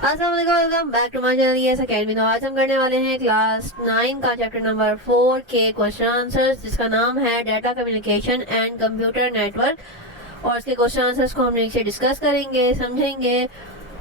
अस्सलाम वालेकुम, welcome back to my channel Yes Academy. तो आज हम करने वाले हैं क्लास 9 का चैप्टर नंबर 4 के क्वेश्चन आंसर्स, जिसका नाम है data communication and computer network. और इसके क्वेश्चन आंसर्स को हम नीचे डिस्कस करेंगे, समझेंगे।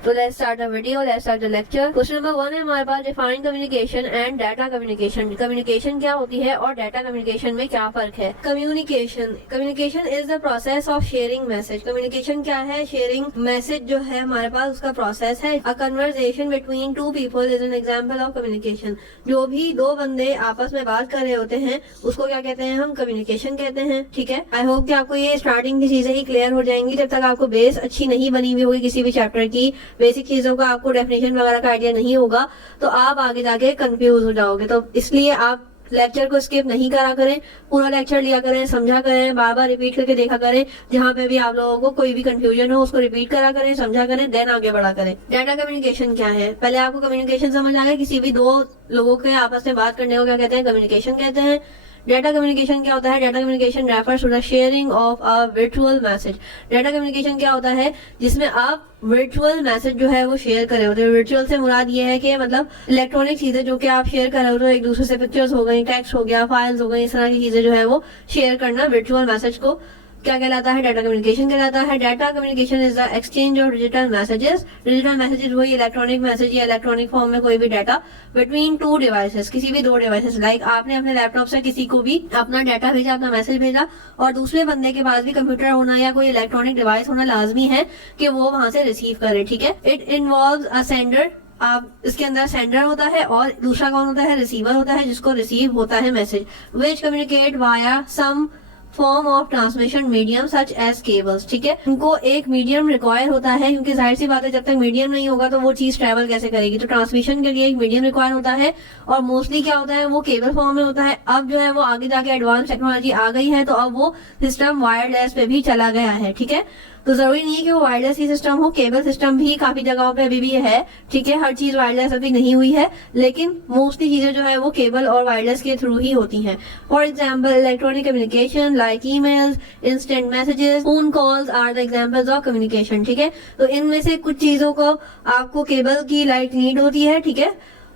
तो let's start the video, let's start the lecture. Question number 1 है हमारे पास, define communication and data communication. Communication क्या होती है और डाटा कम्युनिकेशन में क्या फर्क है। Communication is the process of sharing message. Communication क्या है? शेयरिंग मैसेज जो है हमारे पास उसका प्रोसेस है। A conversation between two people is an example of communication. जो भी दो बंदे आपस में बात कर रहे होते हैं उसको क्या कहते हैं? हम कम्युनिकेशन कहते हैं। ठीक है, आई होप कि आपको ये स्टार्टिंग की चीजें ही क्लियर हो जाएंगी। जब तक आपको बेस अच्छी नहीं बनी हुई होगी किसी भी चैप्टर की, बेसिक चीजों का आपको डेफिनेशन वगैरह का आइडिया नहीं होगा, तो आप आगे जाके कंफ्यूज हो जाओगे। तो इसलिए आप लेक्चर को स्किप नहीं करा करें, पूरा लेक्चर लिया करें, समझा करें, बार बार रिपीट करके देखा करें। जहां पे भी आप लोगों को कोई भी कंफ्यूजन हो उसको रिपीट करा करें, समझा करें, देन आगे बढ़ा करें। डाटा कम्युनिकेशन क्या है? पहले आपको कम्युनिकेशन समझ आ गया। किसी भी दो लोगों के आपस में बात करने को क्या कहते हैं? कम्युनिकेशन कहते हैं। डाटा कम्युनिकेशन क्या होता है? Data communication refers to the sharing of a virtual message. Data communication क्या होता है? जिसमें आप वर्चुअल मैसेज जो है वो शेयर कर रहे होते हैं। वर्चुअल से मुराद ये है कि मतलब इलेक्ट्रॉनिक चीजें जो कि आप शेयर कर रहे होते हो, एक दूसरे से पिक्चर्स हो गई, टेक्स्ट हो गया, फाइल्स हो गई, इस तरह की चीजें जो है वो शेयर करना, वर्चुअल मैसेज को क्या कहलाता है? डाटा कम्युनिकेशन कहलाता है। Data communication is the exchange of digital messages. Digital messages वही इलेक्ट्रॉनिक मैसेज या इलेक्ट्रॉनिक फॉर्म में कोई भी डाटा बिटवीन टू डिवाइसेस, किसी भी दो डिवाइसेस। लाइक आपने अपने लैपटॉप से किसी को भी अपना डाटा भेजा, अपना मैसेज भेजा, और दूसरे बंदे के पास भी कंप्यूटर होना या कोई इलेक्ट्रॉनिक डिवाइस होना लाजमी है कि वो वहां से रिसीव करे। ठीक है, इट इन्वॉल्व्स अ सेंडर। आप इसके अंदर सेंडर होता है और दूसरा कौन होता है? रिसीवर होता है, जिसको रिसीव होता है message. Which communicate via some form of transmission medium such as cables. ठीक है, उनको एक मीडियम रिक्वायर होता है, क्योंकि जाहिर सी बात है जब तक मीडियम नहीं होगा तो वो चीज ट्रेवल कैसे करेगी। तो ट्रांसमिशन के लिए एक मीडियम रिक्वायर होता है, और मोस्टली क्या होता है? वो केबल फॉर्म में होता है। अब जो है वो आगे जाके एडवांस टेक्नोलॉजी आ गई है, तो अब वो सिस्टम वायरलेस पे भी चला गया है। ठीक है, तो जरूरी नहीं है कि वो वायरलेस ही सिस्टम हो, केबल सिस्टम भी काफी जगहों पे अभी भी है। ठीक है, हर चीज वायरलेस अभी नहीं हुई है, लेकिन मोस्टली चीजें जो है वो केबल और वायरलेस के थ्रू ही होती हैं। For example electronic communication like emails, instant messages, phone calls are the examples of communication. ठीक है, तो इनमें से कुछ चीजों को आपको केबल की लाइट नीड होती है। ठीक है,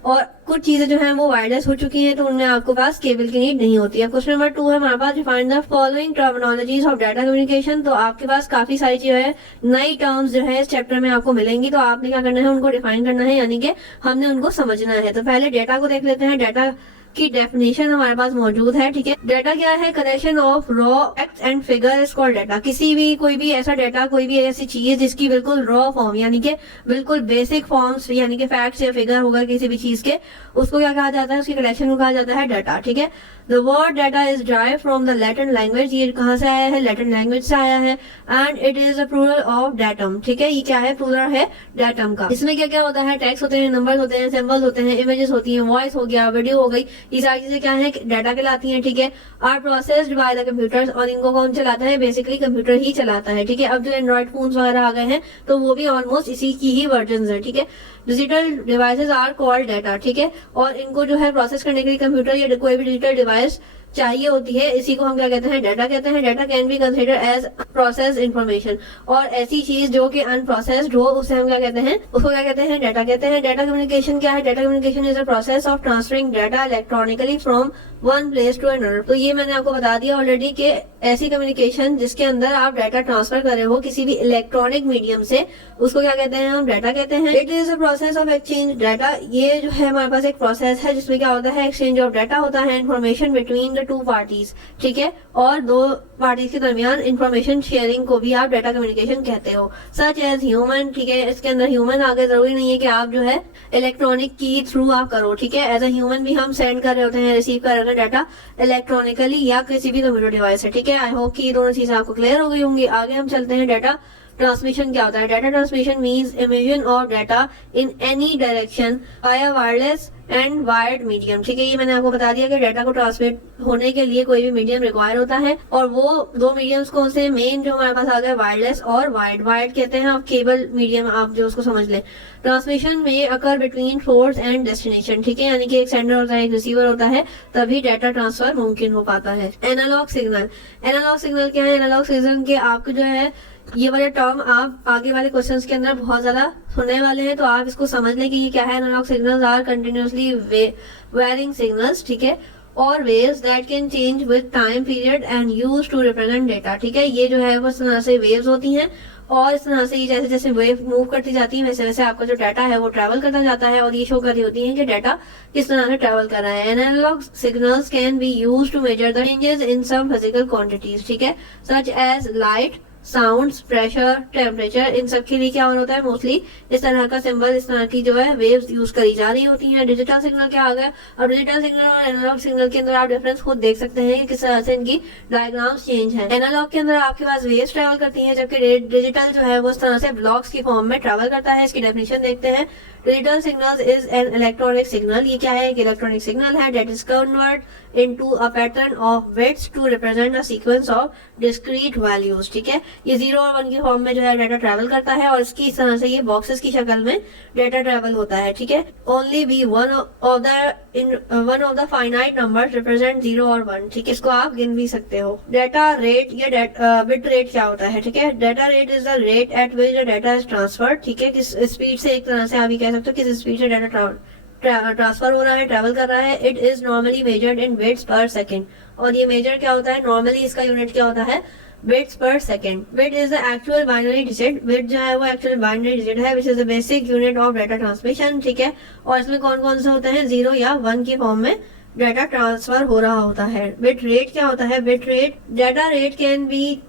और कुछ चीजें जो हैं वो वायरलेस हो चुकी हैं, तो उनमें आपको पास केबल की नीड नहीं होती है। क्वेश्चन नंबर 2 है हमारे पास, define the following terminologies of data communication. तो आपके पास काफी सारी जो है नई टर्म्स जो है इस चैप्टर में आपको मिलेंगी, तो आपने क्या करना है? उनको डिफाइन करना है, यानी कि हमने उनको समझना है। तो पहले डाटा को देख लेते हैं। डाटा की डेफिनेशन हमारे पास मौजूद है। ठीक है, डाटा क्या है? Collection of raw facts and figure is called data. किसी भी कोई भी ऐसा डाटा, कोई भी ऐसी चीज जिसकी बिल्कुल रॉ फॉर्म यानी कि बिल्कुल बेसिक फॉर्म्स यानी कि फैक्ट्स या फिगर होगा किसी भी चीज के, उसको क्या कहा जाता है? उसकी कलेक्शन को कहा जाता है डाटा। ठीक है, the word data is drive from the Latin language. ये कहाँ से आया है? लैटिन लैंग्वेज से आया है। And it is a plural of datum. ठीक है, ये क्या है? प्लूरल है डाटम का। इसमें क्या क्या होता है? टेक्स्ट होते हैं, नंबर्स होते हैं, सिंबल्स होते हैं, इमेजेस होती हैं, वॉइस हो गया, वीडियो हो गई, ये सारी चीजें क्या है? डाटा कहलाती हैं। ठीक है, are processed by the computers, और इनको कौन चलाता है? बेसिकली कंप्यूटर ही चलाता है। ठीक है, अब जो एंड्रॉइड फोन्स वगैरह आ गए हैं तो वो भी ऑलमोस्ट इसी की ही वर्जन है। ठीक है, digital devices are called data. ठीक है, और इनको जो है प्रोसेस करने के लिए कंप्यूटर या कोई भी डिजिटल डिवाइस चाहिए होती है, इसी को हम क्या कहते हैं? डाटा कहते हैं। Data can be consider as process information, और ऐसी चीज जो कि अनप्रोसेस्ड हो उसे हम क्या कहते हैं? उसको क्या कहते हैं? डाटा कहते हैं। डाटा कम्युनिकेशन क्या है? Data communication is a process of transferring data electronically from one place to another. तो ये मैंने आपको बता दिया ऑलरेडी कि ऐसी कम्युनिकेशन जिसके अंदर आप डाटा ट्रांसफर कर रहे हो किसी भी इलेक्ट्रॉनिक मीडियम से, उसको क्या कहते हैं? हम डाटा कहते हैं। It is a process of exchange data. ये जो है हमारे पास एक प्रोसेस है जिसमें क्या होता है? एक्सचेंज ऑफ डाटा होता है, information between the two parties. ठीक है, और दो पार्टीज के दरमियान इंफॉर्मेशन शेयरिंग को भी आप डाटा कम्युनिकेशन कहते हो। Such as human. ठीक है, इसके अंदर ह्यूमन आगे जरूरी नहीं है कि आप जो है इलेक्ट्रॉनिक की थ्रू आप करो। ठीक है, एज अ ह्यूमन भी हम सेंड कर रहे होते हैं, रिसीव कर रहे होते हैं डाटा इलेक्ट्रॉनिकली या किसी भी कंप्यूटर डिवाइस से। ठीक है, आई होप कि ये दोनों चीजें आपको क्लियर हो गई होंगी। आगे हम चलते हैं। डाटा ट्रांसमिशन क्या होता है? Data transmission means emission of data in any direction by wireless and wired medium. ठीक है, ये मैंने आपको बता दिया कि डाटा को ट्रांसमिट होने के लिए कोई भी मीडियम रिक्वायर होता है, और वो दो मीडियम्स कौन से? मेन जो हमारे पास आ गए वायरलेस और वायर्ड। वायर्ड कहते हैं आप केबल मीडियम, आप जो उसको समझ लें। ट्रांसमिशन में occur between source and destination. ठीक है, यानी कि एक सेंडर होता है, एक रिसीवर होता है, तभी डाटा ट्रांसफर मुमकिन हो पाता है। Analogue signal. एनालॉग सिग्नल क्या है? एनालॉग सिग्नल के आपको जो है ये वाले टर्म आप आगे वाले क्वेश्चंस के अंदर बहुत ज्यादा सुनने वाले हैं, तो आप इसको समझ लें कि ये क्या है। Analog signals are continuously varying signals, ठीक है, और waves that can change with time period and use to represent data, ठीक है। ये जो है वो इस तरह से वेव्स होती हैं और इस तरह से ये जैसे जैसे वेव मूव करती जाती है वैसे वैसे आपका जो डाटा है वो ट्रैवल करता जाता है और ये शो कर रही होती है कि डाटा किस तरह से ट्रैवल कर रहा है। Analog signals can be use to measure the changes in some physical quantities, ठीक है, such as light, sounds, pressure, temperature. इन सब के लिए क्या होता है, मोस्टली इस तरह का सिंबल, इस तरह की जो है वेव्स यूज करी जा रही होती हैं। डिजिटल सिग्नल क्या आ गया, अब डिजिटल सिग्नल और एनालॉग सिग्नल के अंदर आप डिफरेंस खुद देख सकते हैं कि किस तरह से इनकी डायग्राम्स चेंज है। एनालॉग के अंदर आपके पास वेव्स ट्रेवल करती हैं, जबकि डिजिटल जो है वो इस तरह से ब्लॉक्स की फॉर्म में ट्रेवल करता है। इसकी डेफिनेशन देखते हैं। Digital signal is an electronic signal, ये क्या है, एक इलेक्ट्रॉनिक सिग्नल है that is convert into a pattern of bits to represent a sequence of discrete values, ठीक है। ये 0 और 1 की फॉर्म में जो है डाटा ट्रैवल करता है और इसकी इस तरह से ये बॉक्सेस की शक्ल में डाटा ट्रैवल होता है, ठीक है। Only be one of the finite number represent 0 और 1, ठीक है, इसको आप गिन भी सकते हो। डाटा रेट, ये बिट रेट क्या होता है, ठीक है। Data rate is the rate at which the data is transferred, ठीक है, किस स्पीड से, एक तरह से आप ये कह सकते हो किस स्पीड से डाटा ट्रांसफर हो रहा है, ट्रैवल कर रहा है। It is normally measured in bits पर सेकेंड, और ये मेजर क्या होता है, नॉर्मली इसका यूनिट क्या होता है, बिट्स पर second. Bit is the actual binary digit, bit जो है वो एक्चुअल बाइनरी डिजिट है which is the basic unit of data transmission, ठीक है। और इसमें कौन कौन से होते हैं, 0 या 1 की फॉर्म में डाटा ट्रांसफर हो रहा होता है। बिट रेट क्या होता है, bit rate, data rate can be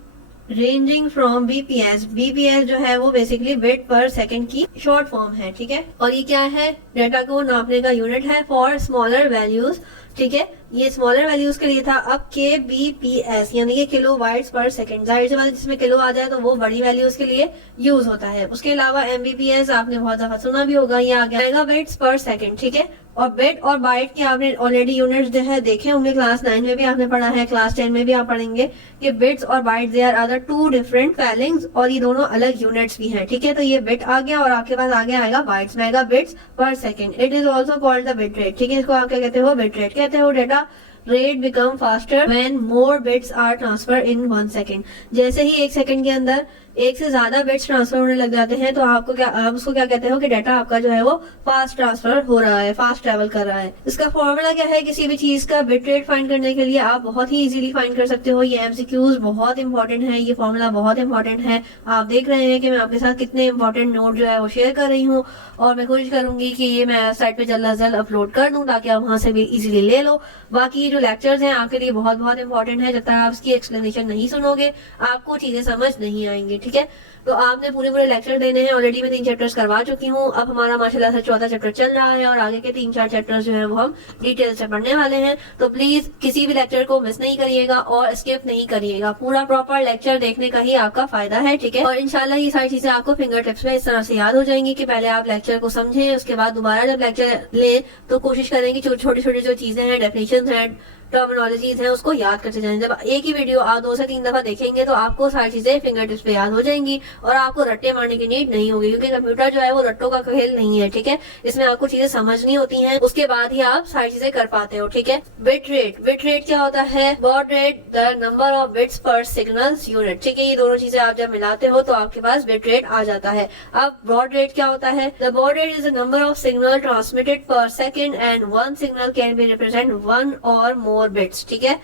ranging from BPS, BPS जो है वो बेसिकली बिट पर सेकंड की शॉर्ट फॉर्म है, ठीक है। और ये क्या है, डाटा को नापने का यूनिट है फॉर स्मॉलर वैल्यूज, ठीक है। ये स्मॉलर वैल्यूज के लिए था। अब के बी पी एस यानी कि किलो बाइट्स पर सेकंड, जाहिर सी बात है जिसमें किलो आ जाए तो वो बड़ी वैल्यूज के लिए यूज होता है। उसके अलावा एमबीपीएस आपने बहुत दफा सुना भी होगा, ये आ गया मेगाबाइट्स पर सेकंड, ठीक है। और बिट और बाइट के आपने ऑलरेडी यूनिट्स जो है देखे होंगे, क्लास 9 में भी आपने पढ़ा है, क्लास 10 में भी आप पढ़ेंगे कि बिट्स और bytes they are other 2 different spellings और ये दोनों अलग यूनिट्स भी हैं, ठीक है। तो ये बिट आ गया और आपके पास आगे आएगा बाइट्स, मेगा बिट्स पर second. It is also called the bit rate, ठीक है, इसको आप क्या कहते हो, बिट रेट कहते हो। Data rate become faster when more bits are transfer in 1 second, जैसे ही 1 सेकेंड के अंदर एक से ज्यादा बिट्स ट्रांसफर होने लग जाते हैं तो आप उसको क्या कहते हो कि डाटा आपका जो है वो फास्ट ट्रांसफर हो रहा है, फास्ट ट्रैवल कर रहा है। इसका फॉर्मूला क्या है, किसी भी चीज का बिट रेट फाइंड करने के लिए आप बहुत ही इजीली फाइंड कर सकते हो। ये एमसीक्यूज बहुत इंपॉर्टेंट है, ये फॉर्मूला बहुत इंपॉर्टेंट है। आप देख रहे हैं कि मैं आपके साथ कितने इंपॉर्टेंट नोट जो है वो शेयर कर रही हूँ और मैं कोशिश करूंगी कि ये मैं साइट पे जल्द अज जल्द अपलोड कर दूं ताकि आप वहां से भी इजीली ले लो। बाकी जो लेक्चर्स हैं आपके लिए बहुत बहुत इंपॉर्टेंट है, जब तक आप इसकी एक्सप्लेनेशन नहीं सुनोगे आपको चीजें समझ नहीं आएंगी, ठीक है। तो आपने पूरे लेक्चर देने हैं, ऑलरेडी मैं 3 चैप्टर्स करवा चुकी हूँ। अब हमारा माशाल्लाह से 14 चैप्टर चल रहा है और आगे के 3-4 चैप्टर्स जो है वो हम डिटेल से पढ़ने वाले हैं। तो प्लीज किसी भी लेक्चर को मिस नहीं करिएगा और स्किप नहीं करिएगा, पूरा प्रॉपर लेक्चर देखने का ही आपका फायदा है, ठीक है। और इंशाल्लाह ये सारी चीजें आपको फिंगर टिप्स में इस तरह से याद हो जाएंगी कि पहले आप लेक्चर को समझें, उसके बाद दोबारा जब लेक्चर लें तो कोशिश करें कि छोटी छोटी जो चीजें हैं, डेफिनेशन है, टर्मिनोलॉजीज हैं, उसको याद करते जाएं। जब एक ही वीडियो आप 2 से 3 दफा देखेंगे तो आपको सारी चीजें फिंगर टिप्स पे याद हो जाएंगी और आपको रट्टे मारने की नीड नहीं होगी, क्योंकि कंप्यूटर जो है वो रट्टों का खेल नहीं है, ठीक है। इसमें आपको चीजें समझनी होती हैं, उसके बाद ही आप सारी चीजें कर पाते हो, ठीक है। बिट रेट, बिट रेट क्या होता है, baud rate the number of bits per signals unit, ठीक है। ये दोनों चीजें आप जब मिलाते हो तो आपके पास बिट रेट आ जाता है। अब बॉड रेट क्या होता है, the baud rate is the number of signal transmitted per second and 1 signal can be represent 1 or more bits, ठीक है।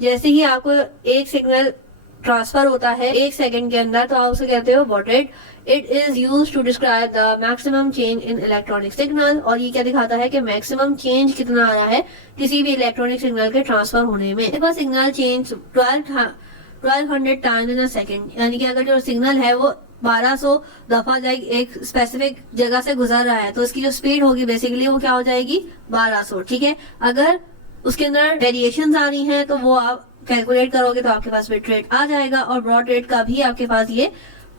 जैसे ही आपको एक सिग्नल ट्रांसफर होता है 1 सेकंड के अंदर तो आप उसे कहते हो baud rate. It is used to describe the maximum change in electronic signal, और ये क्या दिखाता है कि मैक्सिमम चेंज कितना आया है किसी भी इलेक्ट्रॉनिक सिग्नल के ट्रांसफर होने में। Signal change 1200 times in a second, यानी कि अगर जो सिग्नल है वो 1200 दफा एक स्पेसिफिक जगह से गुजर रहा है तो इसकी जो स्पीड होगी बेसिकली वो क्या हो जाएगी, 1200, ठीक है। अगर उसके अंदर वेरिएशन आ रही हैं तो वो आप कैलकुलेट करोगे तो आपके पास बिट रेट आ जाएगा। और ब्रॉड रेट का भी आपके पास ये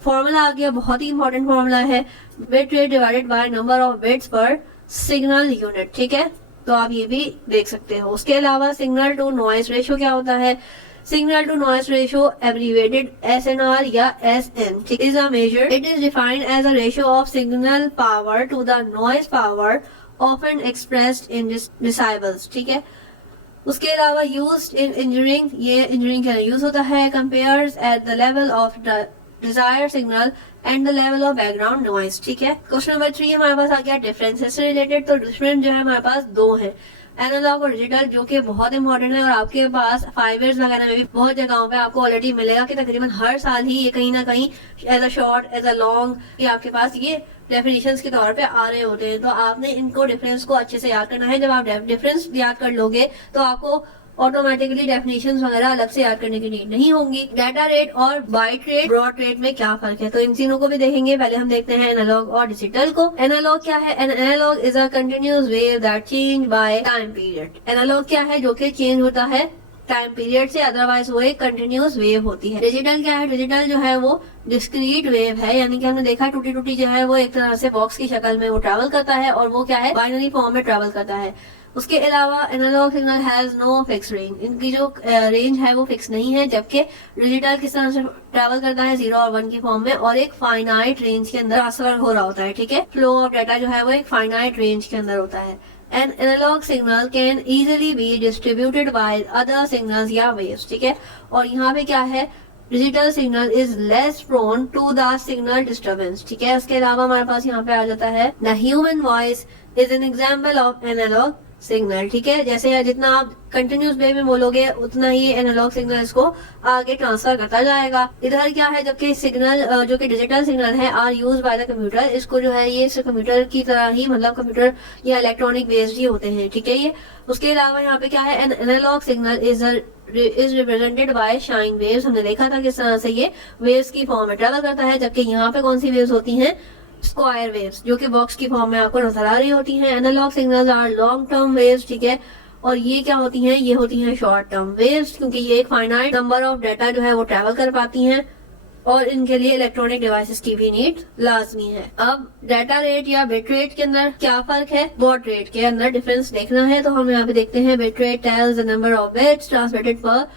फॉर्मूला आ गया, बहुत ही इंपॉर्टेंट फॉर्मूला है, bit rate divided by number of bits पर सिग्नल यूनिट, ठीक है। तो आप ये भी देख सकते हो। उसके अलावा सिग्नल टू नॉइस रेशियो क्या होता है, signal to noise ratio abbreviated SNR या SN is a measure. It is defined as a ratio of signal power to the noise power, often expressed in decibels, ठीक है। उसके अलावा used in engineering, ये engineering के लिए use होता है। Compares at the level of desired signal and the level of background noise। ठीक है, क्वेश्चन नंबर 3 हमारे पास आ गया डिफरेंसेस से रिलेटेड। तो डिफरेंस जो है हमारे पास दो है, एनालॉग और डिजिटल, जो कि बहुत इंपॉर्टेंट है और आपके पास 5 इयर्स वगैरह में भी बहुत जगहों पे आपको ऑलरेडी मिलेगा कि तकरीबन हर साल ही ये कहीं ना कहीं as a short as a long ये आपके पास ये डेफिनेशंस के तौर पे आ रहे होते हैं। तो आपने इनको डिफरेंस को अच्छे से याद करना है। जब आप डिफरेंस याद कर लोगे तो आपको ऑटोमेटिकली डेफिनेशंस वगैरह अलग से याद करने की नीड नहीं होंगी। डाटा रेट और बाइट रेट, ब्रॉड रेट में क्या फर्क है, तो इन तीनों को भी देखेंगे। पहले हम देखते हैं एनालॉग और डिजिटल को। एनालॉग क्या है? An analog is a continuous wave that change by time period. Analog क्या है? जो कि चेंज होता है टाइम पीरियड से, अदरवाइज वो एक कंटिन्यूअस वेव होती है। डिजिटल क्या है? डिजिटल जो है वो डिस्क्रीट वेव है, यानी कि हमने देखा टूटी टूटी जो है वो एक तरह से बॉक्स की शक्ल में वो ट्रैवल करता है और वो क्या है? बाइनरी फॉर्म में ट्रैवल करता है। उसके अलावा analog signal has no fix range, इनकी जो रेंज है वो फिक्स नहीं है। जबकि डिजिटल किस तरह से ट्रैवल करता है 0 और 1 की फॉर्म में और एक फाइनाइट रेंज के अंदर ट्रांसफर हो रहा होता है। ठीक है, फ्लो ऑफ डाटा जो है वो एक फाइनाइट रेंज के अंदर होता है। An analog signal can easily be distributed by other signals या waves। ठीक है, और यहाँ पे क्या है? Digital signal is less prone to the signal disturbance. ठीक है, इसके अलावा हमारे पास यहाँ पे आ जाता है the human voice is an example of analog signal. ठीक है, जैसे जितना आप कंटिन्यूस वे में बोलोगे उतना ही एनालॉग सिग्नल इसको आगे ट्रांसफर करता जाएगा। इधर क्या है? जबकि सिग्नल जो कि डिजिटल सिग्नल है are use by the computer, इसको जो है ये कंप्यूटर की तरह ही, मतलब कंप्यूटर या इलेक्ट्रॉनिक वेव्स ही होते हैं। ठीक है, ये उसके अलावा यहाँ पे क्या है? An analogue signal is represented by sine waves. हमने देखा था किस तरह से ये वेव्स की फॉर्म में ट्रेवल करता है। जबकि यहाँ पे कौन सी वेव्स होती हैं? स्क्वायर वेव्स, जो कि बॉक्स की फॉर्म में आपको नजर आ रही होती हैं। Analogue signals are long term waves. ठीक है, और ये क्या होती हैं? ये होती हैं शॉर्ट टर्म वेव्स, क्योंकि ये एक फाइनाइट नंबर ऑफ डाटा जो है वो ट्रैवल कर पाती हैं और इनके लिए इलेक्ट्रॉनिक डिवाइसेस की भी नीड लाजमी है। अब डाटा रेट या बिट रेट के अंदर क्या फर्क है? बॉड रेट के अंदर डिफरेंस देखना है तो हम यहाँ पे देखते हैं bit rate tells the number of bits transmitted per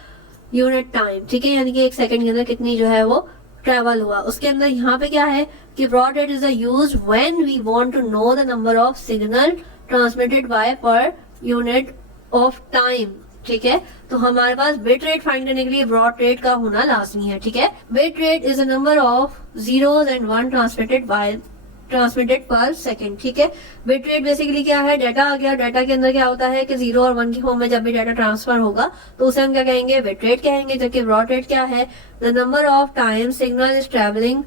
unit time. ठीक है, यानी कि एक सेकंड के अंदर कितनी जो है वो ट्रेवल हुआ। उसके अंदर यहाँ पे क्या है कि broad rate is use when we want to know the number of signal transmitted by per unit of time. ठीक है, तो हमारे पास बिट रेट फाइंड करने के लिए ब्रॉड रेट का होना लाजमी है। ठीक है, bit rate is a number of zeros and one transmitted per second. ठीक है, बिट रेट बेसिकली क्या है? डाटा आ गया, डाटा के अंदर क्या होता है कि 0 और 1 की फॉर्म में जब भी डाटा ट्रांसफर होगा तो उसे हम क्या कहेंगे? बिट रेट कहेंगे। जबकि ब्रॉड रेट क्या है? The number of time signal is travelling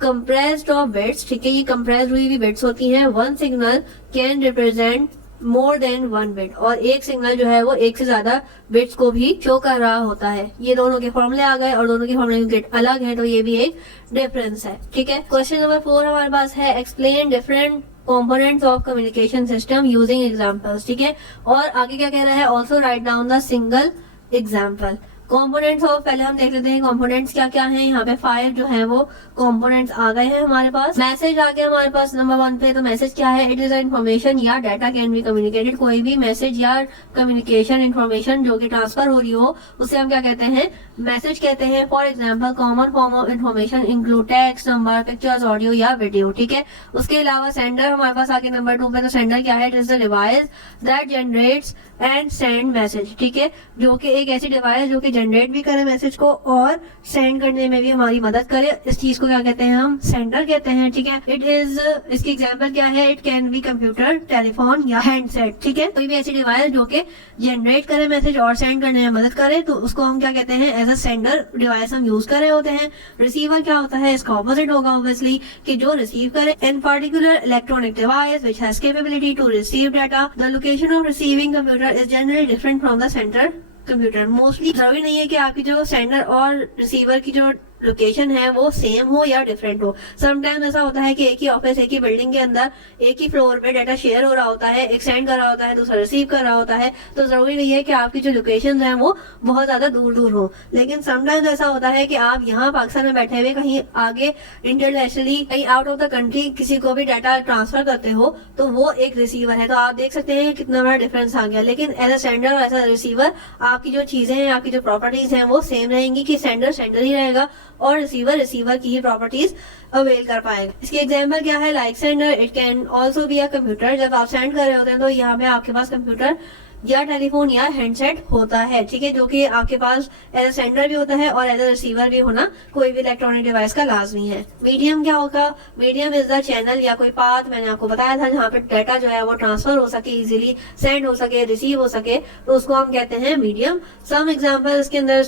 compressed of bits. ठीक है, ये कंप्रेस्ड हुई हुई बिट्स होती हैं। One signal can represent more than 1 bit, और एक सिग्नल जो है वो एक से ज्यादा बिट्स को भी शो कर रहा होता है। ये दोनों के फॉर्मूले आ गए और दोनों के फॉर्मूले गेट अलग है, तो ये भी एक डिफरेंस है। ठीक है, क्वेश्चन नंबर 4 हमारे पास है explain different components of communication system using examples। ठीक है, और आगे क्या कह रहा है? Also write down the single example. Components of, पहले हम देख लेते हैं कॉम्पोनेंट्स क्या क्या हैं। यहाँ पे 5 जो है वो कॉम्पोनेंट्स आ गए हैं हमारे पास। मैसेज आ गया हमारे पास नंबर 1 पे। तो मैसेज क्या है? इट इज इन्फॉर्मेशन या डाटा कैन बी कम्युनिकेटेड। कोई भी मैसेज या कम्युनिकेशन इन्फॉर्मेशन जो कि ट्रांसफर हो रही हो उसे हम क्या कहते हैं? मैसेज कहते हैं। For example common form of information include text, number, pictures, audio या वीडियो। ठीक है, उसके अलावा सेंडर हमारे पास आगे नंबर 2 पे। तो सेंडर क्या है? It is the device that generates and send message. ठीक है, जो कि एक ऐसी डिवाइस जो कि जनरेट भी करे मैसेज को और सेंड करने में भी हमारी मदद करे, इस चीज को क्या कहते हैं? हम सेंडर कहते हैं। ठीक है, इट इज, इसकी एग्जांपल क्या है? It can be computer, telephone या हैंडसेट। ठीक है, कोई भी ऐसी डिवाइस जो कि जनरेट करे मैसेज और सेंड करने में मदद करे तो उसको हम क्या कहते हैं? एज अ सेंडर डिवाइस हम यूज कर रहे होते हैं। रिसीवर क्या होता है? इसका ऑपोजिट होगा ऑब्वियसली, कि जो रिसीव करे। In particular electronic device which has capability to receive data, the location of receiving computer is generally different from the centre computer. Mostly जरूरी नहीं है कि आपकी जो सेंडर और रिसीवर की जो लोकेशन है वो सेम हो या डिफरेंट हो। समटाइम ऐसा होता है कि एक ही ऑफिस, एक ही बिल्डिंग के अंदर एक ही फ्लोर पे डाटा शेयर हो रहा होता है, एक सेंड कर रहा होता है, दूसरा रिसीव कर रहा होता है। तो जरूरी नहीं है कि आपकी जो लोकेशन है वो बहुत ज्यादा दूर दूर हो। लेकिन समटाइम्स ऐसा होता है कि आप यहाँ पाकिस्तान में बैठे हुए कहीं आगे इंटरनेशनली, कहीं आउट ऑफ द कंट्री किसी को भी डाटा ट्रांसफर करते हो तो वो एक रिसीवर है। तो आप देख सकते हैं कितना बड़ा डिफरेंस आ गया। लेकिन एज अ सेंडर और एज अ रिसीवर आपकी जो चीजें हैं, आपकी जो प्रॉपर्टीज हैं वो सेम रहेंगी, कि सेंडर सेंडर ही रहेगा और रिसीवर रिसीवर की ही प्रॉपर्टीज अवेल कर पाएगा। इसकी एग्जांपल क्या है? Like sender, it can also be a computer. जब आप सेंड कर रहे होते हैं तो यहाँ पे आपके पास कंप्यूटर या टेलीफोन या हैंडसेट होता है, ठीक है, जो कि आपके पास एज ए सेंडर भी होता है और एज ए रिसीवर भी होना कोई भी इलेक्ट्रॉनिक डिवाइस का लाजमी है। मीडियम क्या होगा? मीडियम इज द चैनल या कोई पाथ, मैंने आपको बताया था, जहाँ पे डाटा जो है वो ट्रांसफर हो सके, इजीली सेंड हो सके, रिसीव हो सके, तो उसको हम कहते हैं मीडियम। सम एग्जांपल इसके अंदर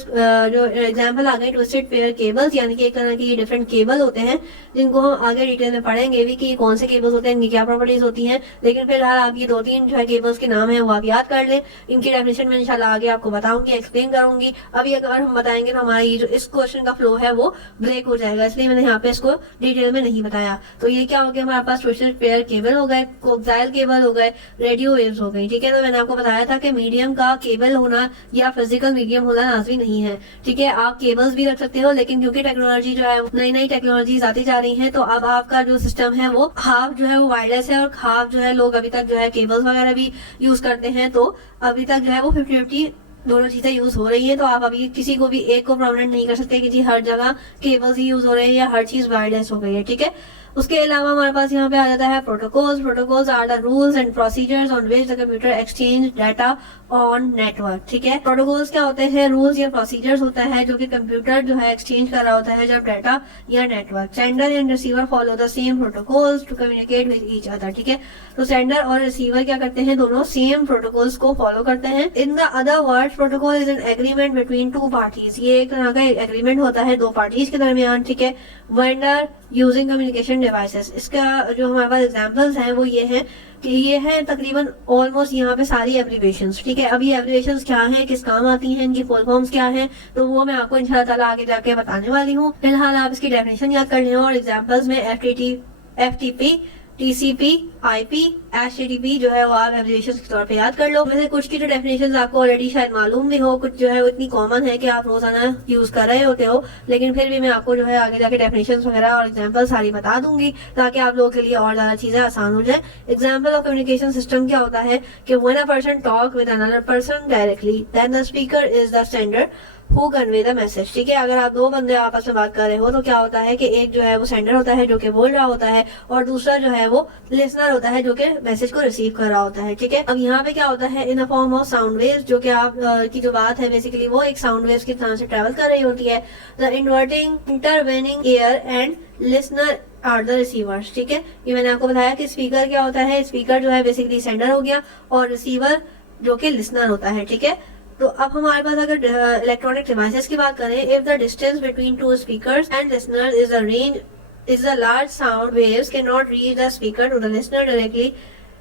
जो एग्जांपल आ गए ट्विस्टेड पेयर केबल्स, यानी कि एक तरह की डिफरेंट केबल होते हैं जिनको हम आगे डिटेल में पढ़ेंगे भी कि कौन से केबल्स होते हैं, इनकी क्या प्रॉपर्टीज होती हैं। लेकिन फिलहाल आप ये 2-3 जो है केबल्स के नाम है वो आप याद कर लें। इनकी डेफिनेशन में इंशाल्लाह आगे आपको बताऊंगी, एक्सप्लेन करूंगी। अभी अगर हम बताएंगे तो हमारा ये जो इस क्वेश्चन का फ्लो है वो ब्रेक हो जाएगा, इसलिए मैंने यहाँ पे इसको डिटेल में नहीं बताया। तो ये क्या हो गया, हमारे पास ट्विस्टेड पेयर केबल हो गए, कोक्साइल केबल हो गए, रेडियो वेव्स हो गई, ठीक है। तो मैंने आपको बताया था कि मीडियम का केबल होना या फिजिकल मीडियम होना लाजमी नहीं है, ठीक है। आप केबल्स भी रख सकते हो, लेकिन क्योंकि टेक्नोलॉजी जो है नई नई टेक्नोलॉजीज आती जा रही है, तो अब आपका जो सिस्टम है वो हाफ जो है वो वायरलेस है और हाफ जो है लोग अभी तक जो है केबल्स वगैरह भी यूज करते हैं। तो अभी तक जो है वो 50-50 दोनों चीजें यूज हो रही है। तो आप अभी किसी को भी एक को परमानेंट नहीं कर सकते कि जी हर जगह केबल्स ही यूज हो रहे हैं या हर चीज वायरलेस हो गई है, ठीक है। उसके अलावा हमारे पास यहाँ पे आ जाता है protocols. Protocols are the rules and procedures on which the computer exchange data on network, ठीक है। प्रोटोकॉल्स क्या होते हैं? रूल्स या प्रोसीजर्स होता है जो कि कंप्यूटर जो है एक्सचेंज कर रहा होता है जब डाटा या network. Sender and receiver follow the same protocols to communicate with each other, ठीक है। तो सेंडर और रिसीवर क्या करते हैं? दोनों सेम प्रोटोकॉल्स को फॉलो करते हैं। In the other words protocol is an agreement between two parties. ये एक तरह का एग्रीमेंट होता है दो पार्टीज के दरमियान, ठीक है। वेंडर यूजिंग कम्युनिकेशन डिवाइसेस, इसका जो हमारे पास एग्जांपल्स हैं वो ये हैं कि ये है तकरीबन ऑलमोस्ट यहाँ पे सारी एब्रिविएशंस, ठीक है। अब ये एब्रिविएशंस क्या हैं, किस काम आती हैं, इनकी फुल फॉर्म्स क्या हैं, तो वो मैं आपको इंशाल्लाह ताला आगे जाके बताने वाली हूँ। फिलहाल आप इसकी डेफिनेशन याद कर लें और एग्जांपल्स में FTP, TCP, IP, HTTP जो है वो आप एब्रिविएशंस के तौर पे याद कर लो। वैसे कुछ की जो डेफिनेशंस आपको ऑलरेडी शायद मालूम भी हो, कुछ जो है वो इतनी कॉमन है कि आप रोजाना यूज कर रहे होते हो, लेकिन फिर भी मैं आपको जो है आगे जाके डेफिनेशंस वगैरह और एग्जांपल सारी बता दूंगी ताकि आप लोगों के लिए और ज्यादा चीजें आसान हो जाए। एग्जाम्पल ऑफ कम्युनिकेशन सिस्टम क्या होता है कि when a person talk with another person directly then the speaker is the sender who convey the message, ठीक है। अगर आप दो बंदे आपस में बात कर रहे हो तो क्या होता है कि एक जो है वो सेंडर होता है जो कि बोल रहा होता है और दूसरा जो है वो लिसनर होता है जो कि मैसेज को रिसीव कर रहा होता है, ठीक है। अब यहाँ पे क्या होता है, in a form of sound waves, जो कि आप की जो बात है बेसिकली वो एक साउंड वेव्स की तरह से ट्रेवल कर रही होती है। The inverting intervening air and listener are the receivers, ठीक है। ये मैंने आपको बताया कि स्पीकर क्या होता है, स्पीकर जो है बेसिकली सेंडर हो गया और रिसीवर जो कि लिसनर होता है, ठीक है। तो अब हमारे पास अगर इलेक्ट्रॉनिक डिवाइसेस की बात करें, if the distance between two speakers and listener is a range is a large sound waves cannot reach the speaker to the listener directly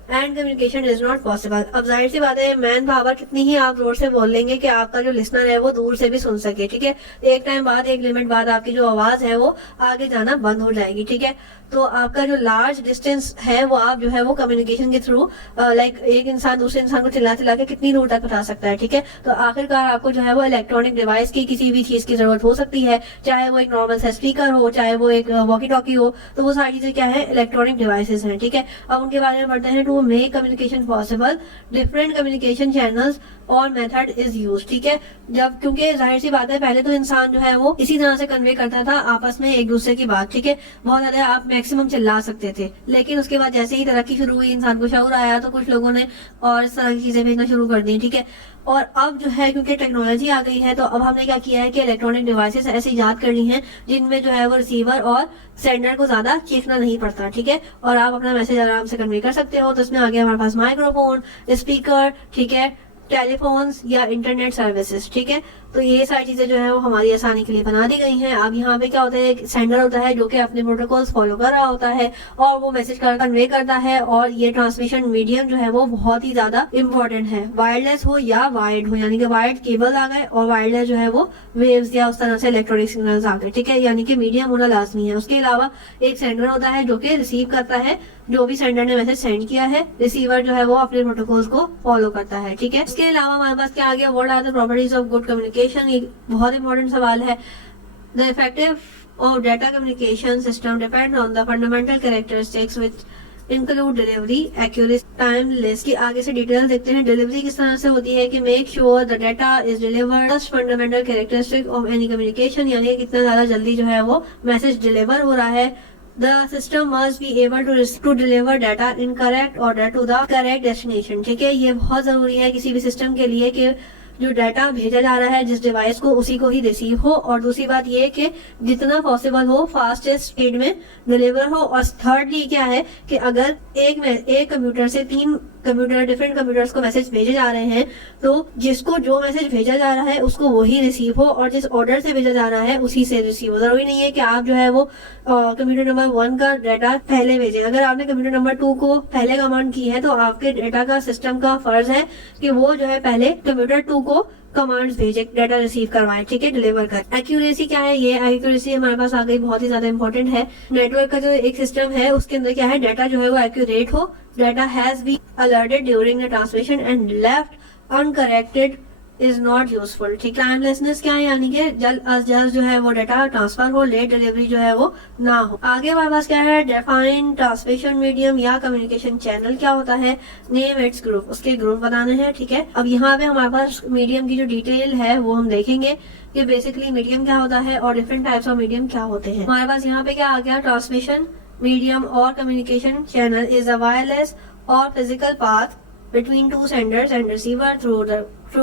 and communication is not possible। अब जाहिर सी बात है man power कितनी ही आप जोर से बोल लेंगे कि आपका जो लिसनर है वो दूर से भी सुन सके, ठीक है। एक टाइम बाद, एक लिमिट बाद आपकी जो आवाज है वो आगे जाना बंद हो जाएगी, ठीक है। तो आपका जो लार्ज डिस्टेंस है वो आप जो है वो कम्युनिकेशन के थ्रू लाइक एक इंसान दूसरे इंसान को चिल्ला चिल्ला के कितनी दूर तक बता सकता है, ठीक है। तो आखिरकार आपको जो है वो इलेक्ट्रॉनिक डिवाइस की किसी भी चीज की जरूरत हो सकती है, चाहे वो एक नॉर्मल सा स्पीकर हो, चाहे वो एक वॉकी टॉकी हो, तो वो सारी चीजें क्या है, इलेक्ट्रॉनिक डिवाइसेस हैं, ठीक है। अब उनके बारे में पढ़ते हैं। To make communication possible different communication channels और मेथड इज यूज, ठीक है। जब क्योंकि जाहिर सी बात है पहले तो इंसान जो है वो इसी तरह से कन्वे करता था आपस में एक दूसरे की बात, ठीक है। बहुत ज्यादा आप मैक्सिमम चिल्ला सकते थे, लेकिन उसके बाद जैसे ही तरक्की शुरू हुई, इंसान को शऊर आया, तो कुछ लोगों ने और इस तरह की चीजें भेजना शुरू कर दी, ठीक है। और अब जो है क्योंकि टेक्नोलॉजी आ गई है, तो अब हमने क्या किया है कि इलेक्ट्रॉनिक डिवाइसेस ऐसी ईजाद कर ली हैं जिनमें जो है वो रिसीवर और सेंडर को ज्यादा चीखना नहीं पड़ता, ठीक है। और आप अपना मैसेज आराम से कन्वे कर सकते हो। तो इसमें आ गया हमारे पास माइक्रोफोन, स्पीकर, ठीक है, टेलीफोन्स या इंटरनेट सर्विसेज, ठीक है। तो ये सारी चीजें जो है वो हमारी आसानी के लिए बना दी गई हैं। अब यहाँ पे क्या होता है, सेंडर होता है जो कि अपने प्रोटोकॉल्स फॉलो कर रहा होता है और वो मैसेज कन्वे करता है, और ये ट्रांसमिशन मीडियम जो है वो बहुत ही ज्यादा इंपॉर्टेंट है। वायरलेस हो या वायर्ड हो, यानी कि वायर्ड केबल आ गए और वायरलेस जो है वो वेव्स या उस तरह से इलेक्ट्रॉनिक सिग्नल्स आ गए, ठीक है। यानी कि मीडियम होना लाजमी है। उसके अलावा एक सेंडर होता है जो कि रिसीव करता है जो भी सेंडर ने मैसेज सेंड किया है, रिसीवर जो है वो अपने प्रोटोकॉल्स को फॉलो करता है, ठीक है। इसके अलावा हमारे पास क्या आ गया, what are the properties of good communication. ये बहुत इंपॉर्टेंट सवाल है। The effective of data communication system depend on the fundamental characteristics which include delivery, accuracy, timeless. की आगे से डिटेल देखते हैं। डिलीवरी किस तरह से होती है कि make sure the data is delivered, first fundamental characteristic of any communication, यानी कितना ज्यादा जल्दी जो है वो मैसेज डिलीवर हो रहा है। the system must be able to deliver data in correct order to the correct destination। ठीक है, ये बहुत जरूरी है किसी भी सिस्टम के लिए कि जो डाटा भेजा जा रहा है जिस डिवाइस को उसी को ही रिसीव हो, और दूसरी बात ये कि जितना पॉसिबल हो फास्टेस्ट स्पीड में डिलीवर हो। और थर्डली क्या है कि अगर एक कंप्यूटर से 3 डिफरेंट कंप्यूटर्स को मैसेज भेजे जा रहे हैं तो जिसको जो मैसेज भेजा जा रहा है उसको वही रिसीव हो, और जिस ऑर्डर से भेजा जा रहा है उसी से रिसीव हो। जरूरी नहीं है कि आप जो है वो कंप्यूटर नंबर 1 का डाटा पहले भेजें। अगर आपने कंप्यूटर नंबर 2 को पहले कमांड की है तो आपके डाटा का सिस्टम का फर्ज है कि वो जो है पहले कंप्यूटर 2 को कमांड्स भेजे, डाटा रिसीव करवाएं, ठीक है, डिलीवर कर। एक्यूरेसी क्या है, ये एक्यूरेसी हमारे पास आ गई, बहुत ही ज्यादा इंपॉर्टेंट है। नेटवर्क का जो एक सिस्टम है उसके अंदर क्या है, डाटा जो है वो एक्यूरेट हो, data has been alerted during the transmission and left uncorrected is not useful. ठीक, टाइमलेसनेस क्या है, यानी कि जल्द अज जल्द जो है वो डाटा ट्रांसफर हो, लेट डिलीवरी जो है वो ना हो। आगे हमारे पास क्या है, डिफाइन ट्रांसमिशन मीडियम या कम्युनिकेशन चैनल क्या होता है, नेम इट्स ग्रुप, उसके ग्रुप बताने हैं। ठीक है, अब यहाँ पे हमारे पास मीडियम की जो डिटेल है वो हम देखेंगे कि बेसिकली मीडियम क्या होता है और डिफरेंट टाइप्स ऑफ मीडियम क्या होते हैं। हमारे पास यहाँ पे क्या आ गया, ट्रांसमिशन मीडियम और communication channel is a wireless or physical path between two senders and receiver through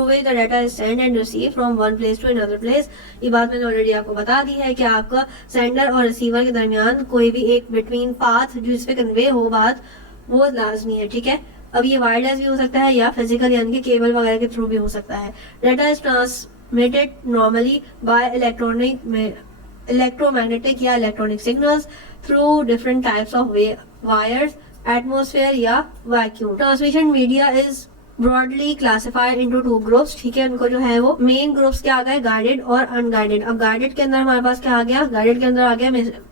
which the data is sent and received from one place to another place। ये बात मैंने ऑलरेडी आपको बता दी है कि आपका सेंडर और रिसीवर के दरमियान कोई भी एक बिटवीन पाथ जिस पे कन्वे हो बात वो लाजमी है। ठीक है, अब ये वायरलेस भी हो सकता है या फिजिकल यानी कि केबल वगैरह के थ्रू भी हो सकता है। Data is transmitted normally by electromagnetic या electronic signals through different types of wires, atmosphere या vacuum. Transmission media is broadly classified into 2 groups. ठीक है, उनको जो है वो मेन ग्रुप्स क्या आ गए, गाइडेड और अनगाइडेड। अब गाइडेड के अंदर हमारे पास क्या आ गया, गाइडेड के अंदर आ गया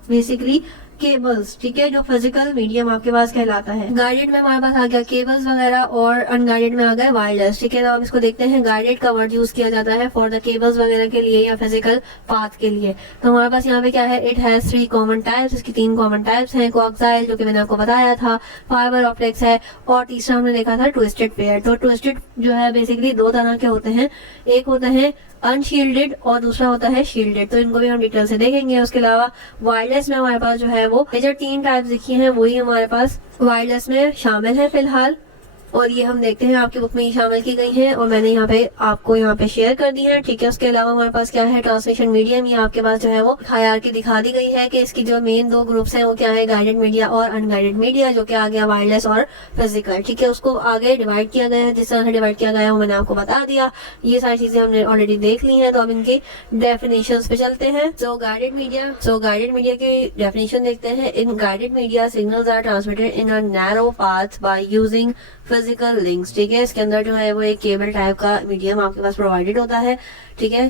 बेसिकली केबल्स। ठीक है, जो फिजिकल मीडियम आपके पास कहलाता है। गाइडेड में हमारे पास आ गया केबल्स वगैरह और अनगाइडेड में आ गया वायरलेस। ठीक है, तो आप इसको देखते हैं, गाइडेड का वर्ड यूज किया जाता है फॉर द केबल्स वगैरह के लिए या फिजिकल पाथ के लिए। तो हमारे पास यहाँ पे क्या है, इट हैज 3 कॉमन टाइप्स, इसकी 3 कॉमन टाइप्स हैं। कोएक्साइल जो कि मैंने आपको बताया था, फाइबर ऑप्टिक्स है, और तीसरा हमने देखा था ट्विस्टेड पेयर। तो ट्विस्टेड जो है बेसिकली 2 तरह के होते हैं, एक होते हैं अनशील्डेड और दूसरा होता है शील्डेड। तो इनको भी हम डिटेल से देखेंगे। उसके अलावा वायरलेस में हमारे पास जो है वो मेजर 3 टाइप्स लिखी हैं, वही हमारे पास वायरलेस में शामिल है फिलहाल, और ये हम देखते हैं आपकी बुक में ही शामिल की गई हैं और मैंने यहाँ पे आपको यहाँ पे शेयर कर दी है। ठीक है, उसके अलावा हमारे पास क्या है, ट्रांसमिशन मीडियम, ये आपके पास जो है वो हायरार्की दिखा दी गई है कि इसकी जो मेन 2 ग्रुप्स हैं वो क्या है, गाइडेड मीडिया और अनगाइडेड मीडिया, जो कि आ गया वायरलेस और फिजिकल। ठीक है, उसको आगे डिवाइड किया गया है, जिस तरह से डिवाइड किया गया है वो मैंने आपको बता दिया। ये सारी चीजें हमने ऑलरेडी देख ली हैं, तो अब इनकी डेफिनेशंस पे चलते हैं। सो गाइडेड मीडिया की डेफिनेशन देखते हैं। In guided media signals are transmitted in a narrow path by using physical links. ठीक है, इसके अंदर जो है वो एक केबल टाइप का मीडियम आपके पास प्रोवाइडेड होता है। ठीक है,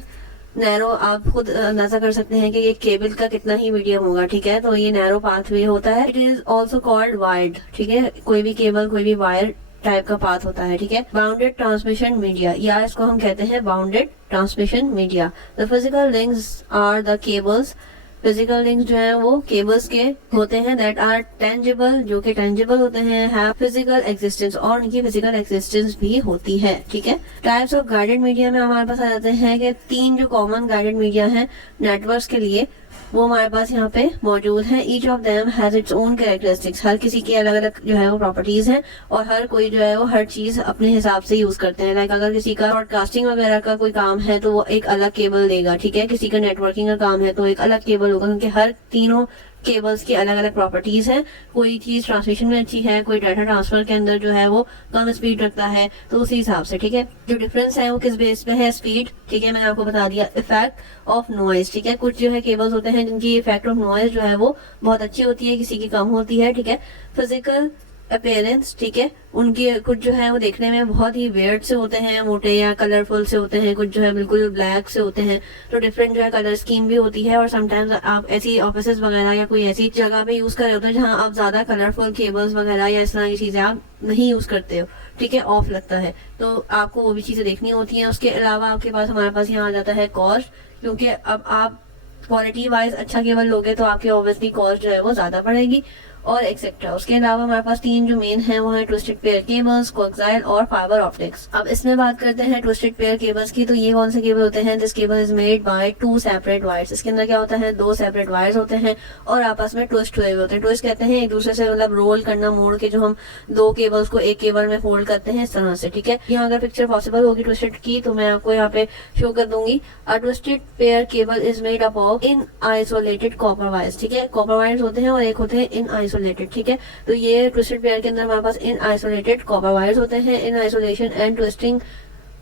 नैरो, आप खुद अंदाजा कर सकते हैं कि ये केबल का कितना ही मीडियम होगा। ठीक है, तो ये नैरो पाथवे होता है। It is also called wired. ठीक है, कोई भी केबल कोई भी वायर टाइप का पाथ होता है। ठीक है, बाउंडेड ट्रांसमिशन मीडिया, या इसको हम कहते हैं bounded transmission media. The physical links are the cables, physical links जो है वो केबल्स के होते हैं दैट आर टेंजिबल, जो कि टेंजिबल होते हैं, हैव फिजिकल एक्सिस्टेंस, और उनकी फिजिकल एक्सिस्टेंस भी होती है। ठीक है, टाइप्स ऑफ गाइडेड मीडिया में हमारे पास आ जाते हैं कि 3 जो कॉमन गाइडेड मीडिया हैं नेटवर्क्स के लिए वो हमारे पास यहाँ पे मौजूद है। Each of them has its own characteristics, हर किसी की अलग अलग जो है वो प्रॉपर्टीज हैं और हर कोई जो है वो हर चीज अपने हिसाब से यूज करते हैं। लाइक अगर किसी का ब्रॉडकास्टिंग वगैरह का कोई काम है तो वो एक अलग केबल देगा। ठीक है, किसी का नेटवर्किंग का काम है तो एक अलग केबल होगा, क्योंकि हर तीनों केबल्स की अलग अलग प्रॉपर्टीज हैं। कोई चीज ट्रांसमिशन में अच्छी है, कोई डाटा ट्रांसफर के अंदर जो है वो कम स्पीड रखता है, तो उसी हिसाब से। ठीक है, जो डिफरेंस है वो किस बेस पे है, स्पीड। ठीक है, मैंने आपको बता दिया। इफेक्ट ऑफ नॉइज, ठीक है, कुछ जो है केबल्स होते हैं जिनकी इफेक्ट ऑफ नॉइज जो है वो बहुत अच्छी होती है, किसी की कम होती है। ठीक है, फिजिकल अपीयरेंस, ठीक है, उनकी कुछ जो है वो देखने में बहुत ही वियर्ड से होते हैं, मोटे या कलरफुल से होते हैं, कुछ जो है बिल्कुल ब्लैक से होते हैं। तो डिफरेंट जो है कलर स्कीम भी होती है, और समटाइम्स आप ऐसी ऑफिसेज वगैरह या कोई ऐसी जगह पे यूज कर रहे होते हैं जहाँ आप ज्यादा कलरफुल केबल्स वगैरह या इस तरह की चीजें आप नहीं यूज करते हो। ठीक है, ऑफ लगता है, तो आपको वो भी चीजें देखनी होती हैं। उसके अलावा आपके पास हमारे पास यहाँ आ जाता है कॉस्ट, क्योंकि अब आप क्वालिटी वाइज अच्छा केबल लोगे तो आपकी ऑब्वियसली कॉस्ट जो है वो ज्यादा पड़ेगी। और एक्सेट्रा। उसके अलावा हमारे पास तीन जो मेन है वो है ट्विस्टेड पेयर केबल्स, कोएक्सियल और फाइबर ऑप्टिक्स। अब इसमें बात करते हैं ट्विस्टेड पेयर केबल्स की। तो ये कौन से केबल होते हैं? This cable is made by two separate wires. इसके अंदर क्या होता है? दो सेपरेट वायर्स होते हैं और आपस में ट्विस्ट हुए होते हैं। ट्विस्ट कहते हैं एक दूसरे से मतलब रोल करना, मोड़ के जो हम दो केबल्स को एक केबल में फोल्ड करते हैं, इस तरह से। ठीक है, यहाँ अगर पिक्चर पॉसिबल होगी ट्विस्टेड की तो मैं आपको यहाँ पे शो कर दूंगी। A twisted pair cable is made up of in isolated copper wires. ठीक है, कॉपर वायर्स होते हैं और एक होते हैं इन आइसोलेटेड। ठीक है, तो ये ट्विस्टेड पेयर के अंदर हमारे पास इन आइसोलेटेड कॉपर वायर्स होते हैं। In isolation and twisting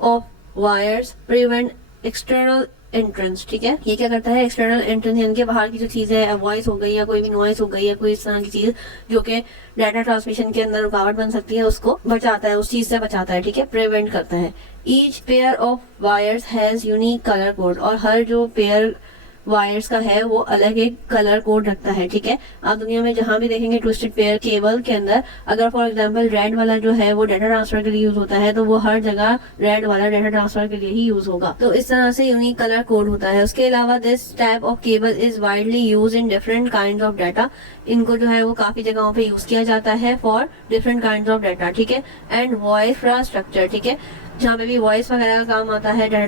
of wires prevent external entrance. ठीक है, ये क्या करता है? एक्सटर्नल एंट्रेंस यानी कि बाहर की जो चीजें है, वॉइस हो गई या कोई भी नॉइस हो गई या कोई इस तरह की चीज जो कि डाटा ट्रांसमिशन के अंदर रुकावट बन सकती है, उसको बचाता है, उस चीज से बचाता है। ठीक है, प्रिवेंट करता है। Each pair of wires has unique colour code, और हर जो पेयर वायर्स का है वो अलग एक कलर कोड रखता है। ठीक है, आप दुनिया में जहां भी देखेंगे ट्विस्टेड पेयर केबल के अंदर, अगर फॉर एग्जांपल रेड वाला जो है वो डाटा ट्रांसफर के लिए यूज होता है, तो वो हर जगह रेड वाला डाटा ट्रांसफर के लिए ही यूज होगा। तो इस तरह से यूनिक कलर कोड होता है। उसके अलावा this type of cable is widely use in different kind of data. इनको जो है वो काफी जगहों पे यूज किया जाता है for different kind of data. ठीक है, एंड वॉइस इंफ्रास्ट्रक्चर। ठीक है, जहाँ पे भी वॉइस वगैरह का काम आता है, डाटा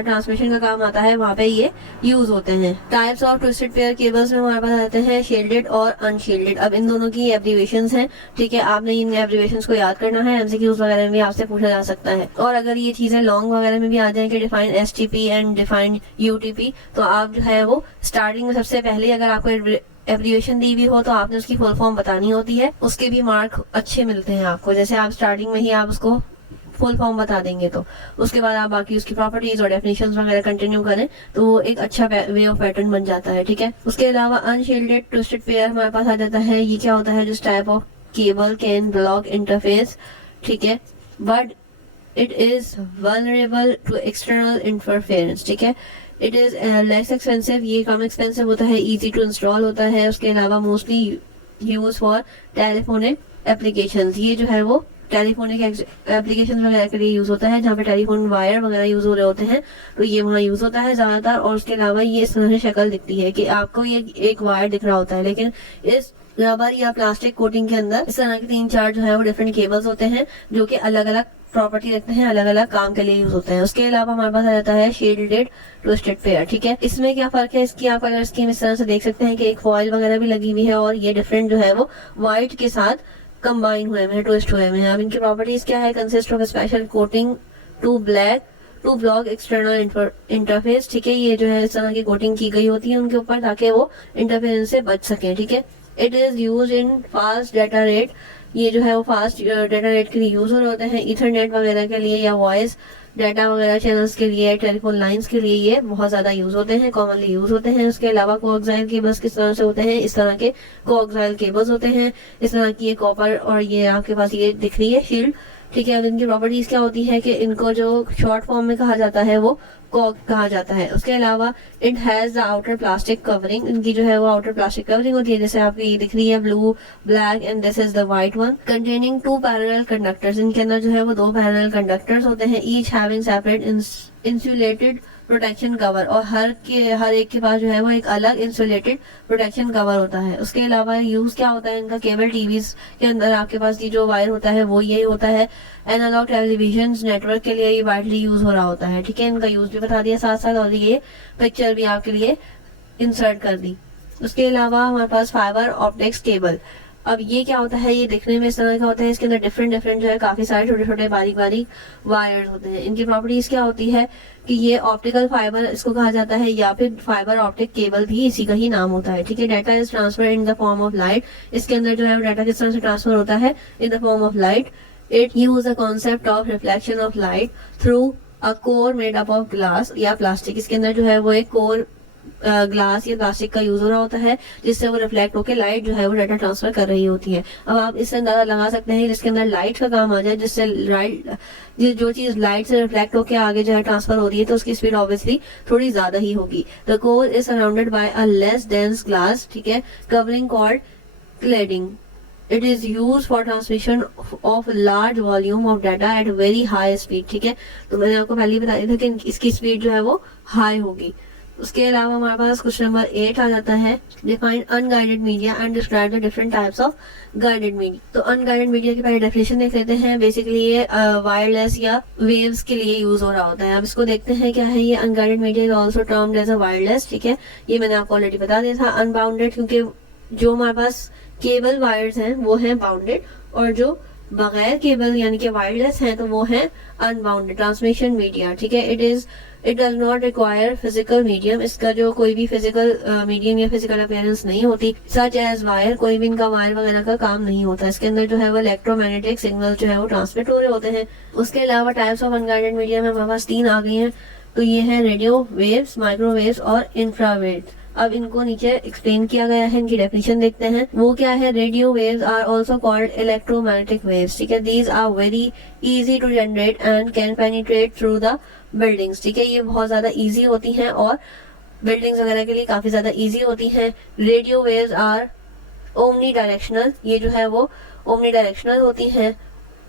ट्रांसमिशन का काम आता है, वहाँ पे ये यूज होते हैं। Types of twisted pair cables में हमारे पास आते हैं शील्डेड और अनशील्डेड। अब इन दोनों की एब्रीवेशंस हैं। ठीक है, आपने इन एब्रीवेशंस को याद करना है, एमसीक्यूज वगैरह में भी आपसे पूछा जा सकता है। और अगर ये चीजें लॉन्ग वगैरह में भी आ जाए कि define STP and define UTP, तो आप जो है वो स्टार्टिंग में सबसे पहले अगर आपको एब्रीवेशन दी हुई हो तो आपने उसकी फुल फॉर्म बतानी होती है। उसके भी मार्क अच्छे मिलते हैं आपको। जैसे आप स्टार्टिंग में ही आप उसको फुल फॉर्म बता देंगे तो उसके बाद आप बाकी उसकी प्रॉपर्टीज और डेफिनेशंस वगैरह कंटिन्यू करें तो वो एक अच्छा वे ऑफ पैटर्न बन जाता है। ठीक है, उसके अलावा अनशील्डेड ट्विस्टेड पेयर हमारे पास आ जाता है। ये क्या होता है? This type of cable can block interface. ठीक है, but it is vulnerable to external interference. ठीक है, इट इज लेस एक्सपेंसिव, ये कम एक्सपेंसिव होता है, इजी टू इंस्टॉल होता है। उसके अलावा mostly use for telephonic applications. ये जो है वो टेलीफोनिक एप्लीकेशन वगैरह के लिए यूज होता है, जहाँ पे टेलीफोन वायर वगैरह यूज हो रहे होते हैं, तो ये वहाँ यूज होता है ज्यादातर। और उसके अलावा ये इस तरह से शक्ल दिखती है कि आपको ये एक वायर दिख रहा होता है, लेकिन इस रबर या प्लास्टिक कोटिंग के अंदर इस तरह के 3-4 जो है वो डिफरेंट केबल्स होते हैं जो कि अलग अलग प्रॉपर्टी रखते हैं, अलग अलग काम के लिए यूज होते हैं। उसके अलावा हमारे पास आ जाता है शील्डेड ट्विस्टेड पेयर। ठीक है, इसमें क्या फर्क है? इसकी आप कलर स्कीम इस तरह से देख सकते हैं कि एक फॉइल वगैरह भी लगी हुई है और ये डिफरेंट जो है वो व्हाइट के साथ कंबाइन हुए हैं, ट्विस्ट हुए हैं। अब इनकी प्रॉपर्टीज क्या है? Consist of special coating to block external interface. ठीक है, ये जो है इस तरह की कोटिंग की गई होती है उनके ऊपर ताकि वो इंटरफेरेंस से बच सके। ठीक है, it is use in fast data rate. ये जो है वो फास्ट डाटा रेट के लिए यूज हो रहे होते हैं, इथरनेट वगैरह के लिए या वॉइस डाटा वगैरह चैनल्स के लिए, टेलीफोन लाइंस के लिए ये बहुत ज्यादा यूज होते हैं, कॉमनली यूज होते हैं। उसके अलावा कोएक्सियल केबल्स किस तरह से होते हैं? इस तरह के कोएक्सियल केबल्स होते हैं, इस तरह की ये कॉपर और ये आपके पास ये दिख रही है शील्ड। ठीक है, अब इनकी प्रॉपर्टीज क्या होती है कि इनको जो शॉर्ट फॉर्म में कहा जाता है वो कॉक कहा जाता है। उसके अलावा it has the outer plastic covering. इनकी जो है वो आउटर प्लास्टिक कवरिंग होती है, जैसे आपकी ये दिख रही है blue black and this is the white one, containing 2 parallel conductors. इनके अंदर जो है वो 2 पैरेलल कंडक्टर्स होते हैं, each having separate insulated protection cover, और हर एक के पास जो है वो एक अलग इंसुलेटेड प्रोटेक्शन कवर होता है। उसके अलावा यूज क्या होता है इनका? केबल टीवीज के अंदर आपके पास ये जो वायर होता है वो यही होता है। एनालॉग टेलीविजन नेटवर्क के लिए ये वाइडली यूज हो रहा होता है। ठीक है, इनका यूज भी बता दिया साथ साथ, और ये पिक्चर भी आपके लिए इंसर्ट कर दी। उसके अलावा हमारे पास फाइबर ऑप्टिक्स केबल। अब ये क्या होता है? ये दिखने में इस तरह का होता है, इसके अंदर डिफरेंट जो है काफी सारे छोटे छोटे बारीक वायर्स होते हैं। इनकी प्रॉपर्टीज क्या होती है कि ये ऑप्टिकल फाइबर इसको कहा जाता है, या फिर फाइबर ऑप्टिक केबल भी इसी का ही नाम होता है। ठीक है, data is transfer in the form of light. इसके अंदर जो है डाटा किस तरह से ट्रांसफर होता है? In the form of light. It use the concept of reflection of light through a core made up of glass या प्लास्टिक। इसके अंदर जो है वो एक कोर ग्लास या प्लास्टिक का यूज हो रहा होता है, जिससे वो रिफ्लेक्ट होकर लाइट जो है वो डाटा ट्रांसफर कर रही होती है। अब आप इससे अंदाजा लगा सकते हैं जिसके अंदर लाइट का काम आ जाए, जिससे लाइट जो चीज लाइट से रिफ्लेक्ट होकर आगे जो है ट्रांसफर हो रही है तो उसकी स्पीड ऑब्वियसली थोड़ी ज्यादा ही होगी। The core is surrounded by a less dense glass, ठीक है, covering called cladding. It is use for transmission of large volume of data at very high speed. ठीक है, तो मैंने आपको पहले ही बता दिया था कि इसकी स्पीड जो है वो हाई होगी। उसके अलावा हमारे पास क्वेश्चन नंबर 8 आ जाता है, define unguided media and describe the different types of guided media. तो अनगाइडेड मीडिया की पहले डेफिनेशन देख लेते हैं। बेसिकली ये वायरलेस या वेव्स के लिए यूज हो रहा होता है। अब इसको देखते हैं क्या है ये। Unguided media is also termed as a wireless, ठीक है, ये मैंने आपको ऑलरेडी बता दिया था। अनबाउंडेड, क्योंकि जो हमारे पास केबल वायर्स हैं वो हैं बाउंडेड, और जो बगैर केबल यानी कि वायरलेस हैं तो वो हैं अनबाउंडेड ट्रांसमिशन मीडिया, ठीक है। It does not require physical medium, इसका जो कोई भी फिजिकल मीडियम या फिजिकल अपीयरेंस नहीं होती। सच एज वायर, कोई भी इनका वायर वगैरह का काम नहीं होता। इसके अंदर जो है वो इलेक्ट्रोमैग्नेटिक सिग्नल जो है वो ट्रांसमिट हो रहे होते हैं। उसके अलावा टाइप्स ऑफ अनगाइडेड मीडिया में हमारे पास 3 आ गई हैं। तो ये है रेडियो वेव्स, माइक्रोवेव्स और इंफ्रारेड। अब इनको नीचे एक्सप्लेन किया गया है, इनकी डेफिनेशन देखते हैं। वो क्या है, radio waves are also called electromagnetic waves, ठीक है। These are very easy to generate and can penetrate through the buildings, ठीक है। ये बहुत ज्यादा इजी होती हैं और बिल्डिंग्स वगैरह के लिए काफी ज्यादा इजी होती हैं। Radio waves are omni directional, ये जो है वो ओमनी डायरेक्शनल होती हैं।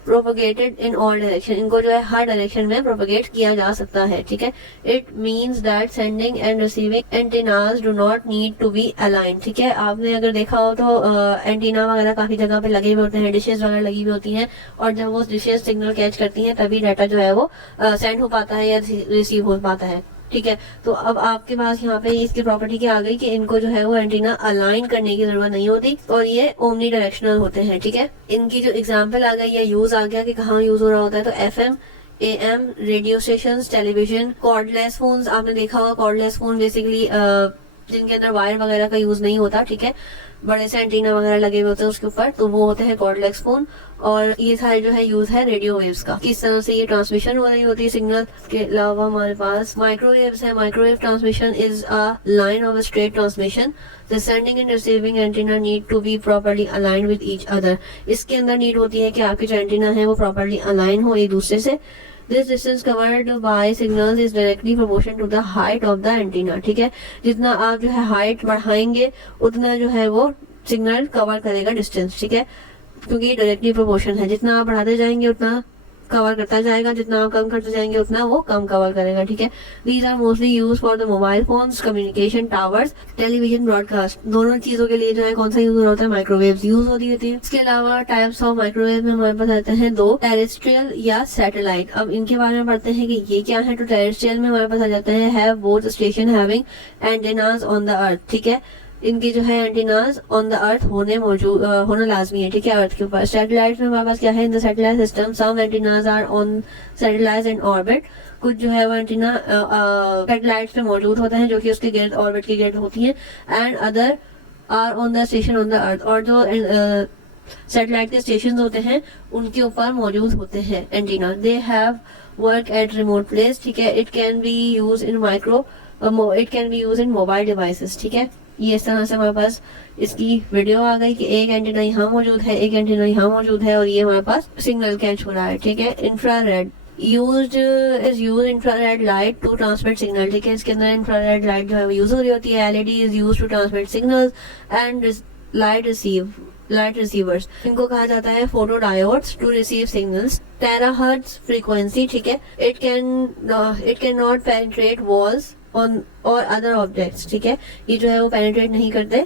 प्रोपगेटेड इन ऑल डायरेक्शन, इनको जो है हर डायरेक्शन में प्रोपगेट किया जा सकता है, ठीक है। It means that sending and receiving antennas do not need to be align, ठीक है। आपने अगर देखा हो तो एंटीना वगैरह काफी जगह पे लगे हुए होते हैं, डिशेस वगैरह लगी हुई होती हैं, और जब वो डिशेस सिग्नल कैच करती हैं तभी डाटा जो है वो सेंड हो पाता है या रिसीव हो पाता है, ठीक है। तो अब आपके पास यहाँ पे इसकी प्रॉपर्टी क्या आ गई कि इनको जो है वो एंटीना अलाइन करने की जरूरत नहीं होती और ये ओमनी डायरेक्शनल होते हैं, ठीक है। इनकी जो एग्जांपल आ गई या यूज आ गया कि कहाँ यूज हो रहा होता है, तो FM, AM radio station, television, cordless phones. आपने देखा होगा कॉर्डलेस फोन बेसिकली जिनके अंदर वायर वगैरह का यूज नहीं होता, ठीक है, बड़े से एंटीना वगैरह लगे हुए होते हैं उसके ऊपर, तो वो होते हैं कॉर्डलेस फोन। और ये सारे जो है यूज है रेडियो वेव्स का, किस तरह से ये ट्रांसमिशन हो रही होती है सिग्नल। के अलावा हमारे पास माइक्रोवेव्स है। Microwave transmission is a line of straight transmission. The sending and receiving antenna need to be properly align with each other. इसके अंदर नीड होती है कि आपके जो एंटीना है वो प्रॉपर्ली अलाइन हो एक दूसरे से। This distance covered by signals is directly proportional to the height of the antenna, ठीक है। जितना आप जो है हाइट बढ़ाएंगे उतना जो है वो सिग्नल कवर करेगा डिस्टेंस, ठीक है, क्योंकि ये डायरेक्टली प्रोपोर्शन है। जितना आप बढ़ाते जाएंगे उतना कवर करता जाएगा, जितना आप कम करते जाएंगे उतना वो कम कवर करेगा, ठीक है। These are mostly used for the mobile phones, communication towers, television broadcast। दोनों चीजों के लिए जो है कौन सा यूज होता है, माइक्रोवेव्स यूज होती है। इसके अलावा टाइप्स ऑफ माइक्रोवेव में हमारे पास आते हैं 2, टेरेस्ट्रियल या सैटेलाइट। अब इनके बारे में पढ़ते हैं कि ये क्या है। तो टेरेस्ट्रियल में हमारे पास आ जाते हैं have both station having antennas on the अर्थ, ठीक है। इनकी जो है एंटीनास ऑन द अर्थ होना लाजमी है, ठीक है, अर्थ के ऊपर। सैटेलाइट में हमारे पास क्या है, in the satellite system some antennas are on satellite in orbit. कुछ जो है वो एंटीना सैटेलाइट्स पे मौजूद होते हैं जो कि उसके गिर्द ऑर्बिट के गिर्द होती हैं। And other are on the station on the earth, और जो सैटेलाइट के स्टेशन होते हैं उनके ऊपर मौजूद होते हैं antenna. They have work at remote place, ठीक है। It can be use in mobile devices, ठीक है। ये इस तरह से हमारे पास इसकी वीडियो आ गई कि एक एंटीना यहाँ मौजूद है, एक एंटीना यहाँ मौजूद है, और ये हमारे पास सिग्नल कैच हो रहा है, ठीक है। Infrared use infrared light to transmit signal, ठीक है। इसके अंदर इंफ्रारेड लाइट जो है वो यूज हो रही होती है। LED is use to transmit signals and light receivers. इनको कहा जाता है photo diodes to receive signals. Terahertz frequency, ठीक है। It can not penetrate walls on और अदर ऑब्जेक्ट्स, ठीक है। ये जो है वो पेनिट्रेट नहीं करते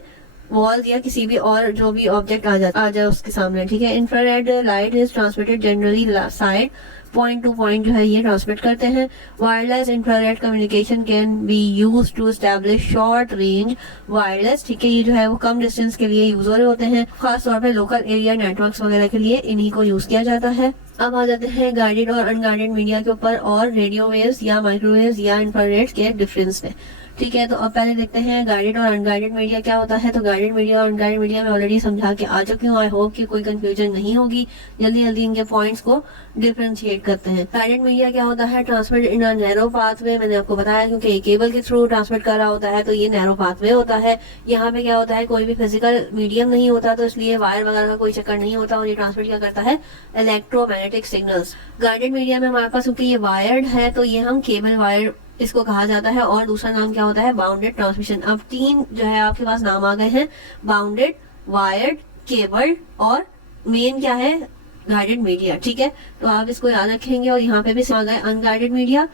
वॉल्स या किसी भी और जो भी ऑब्जेक्ट आ जाए उसके सामने, ठीक है। Infrared light is transmitted generally side point to point जो है ये ट्रांसमिट करते हैं। Wireless infrared communication can be use to establish short range wireless, ठीक है। ये जो है वो कम डिस्टेंस के लिए यूज हो रहे होते हैं, खास तौर पे लोकल एरिया नेटवर्क्स वगैरह के लिए इन्हीं को यूज किया जाता है। अब आ जाते हैं गाइडेड और अनगाइडेड मीडिया के ऊपर और रेडियो वेव्स या माइक्रोवेव्स या इंफ्रारेड के डिफरेंस में, ठीक है। तो अब पहले देखते हैं गाइडेड और अनगाइडेड मीडिया क्या होता है। तो गाइडेड मीडिया और अनगाइडेड मीडिया में ऑलरेडी समझा के आ चुकी हूँ। आई होप कि कोई कंफ्यूजन नहीं होगी। जल्दी जल्दी इनके पॉइंट्स को डिफरेंशिएट करते हैं। गाइडेड मीडिया क्या होता है, transmit in a narrow pathway. मैंने आपको बताया क्योंकि ये केबल के थ्रू ट्रांसमिट कर रहा होता है तो ये नैरो पाथवे होता है। यहाँ पे क्या होता है, कोई भी फिजिकल मीडियम नहीं होता, तो इसलिए वायर वगैरह का कोई चक्कर नहीं होता और ये ट्रांसमिट क्या करता है, इलेक्ट्रोमैग्नेटिक सिग्नल्स। गाइडेड मीडिया में हमारे पास क्योंकि ये वायर्ड है तो ये हम केबल वायर इसको कहा जाता है, और दूसरा नाम क्या होता है, बाउंडेड ट्रांसमिशन। अब 3 जो है आपके पास नाम आ गए हैं, बाउंडेड, वायर्ड, केबल, और मेन क्या है, गाइडेड मीडिया, ठीक है। तो आप इसको याद रखेंगे। और यहाँ पे भी आ गए अनगाइडेड मीडिया,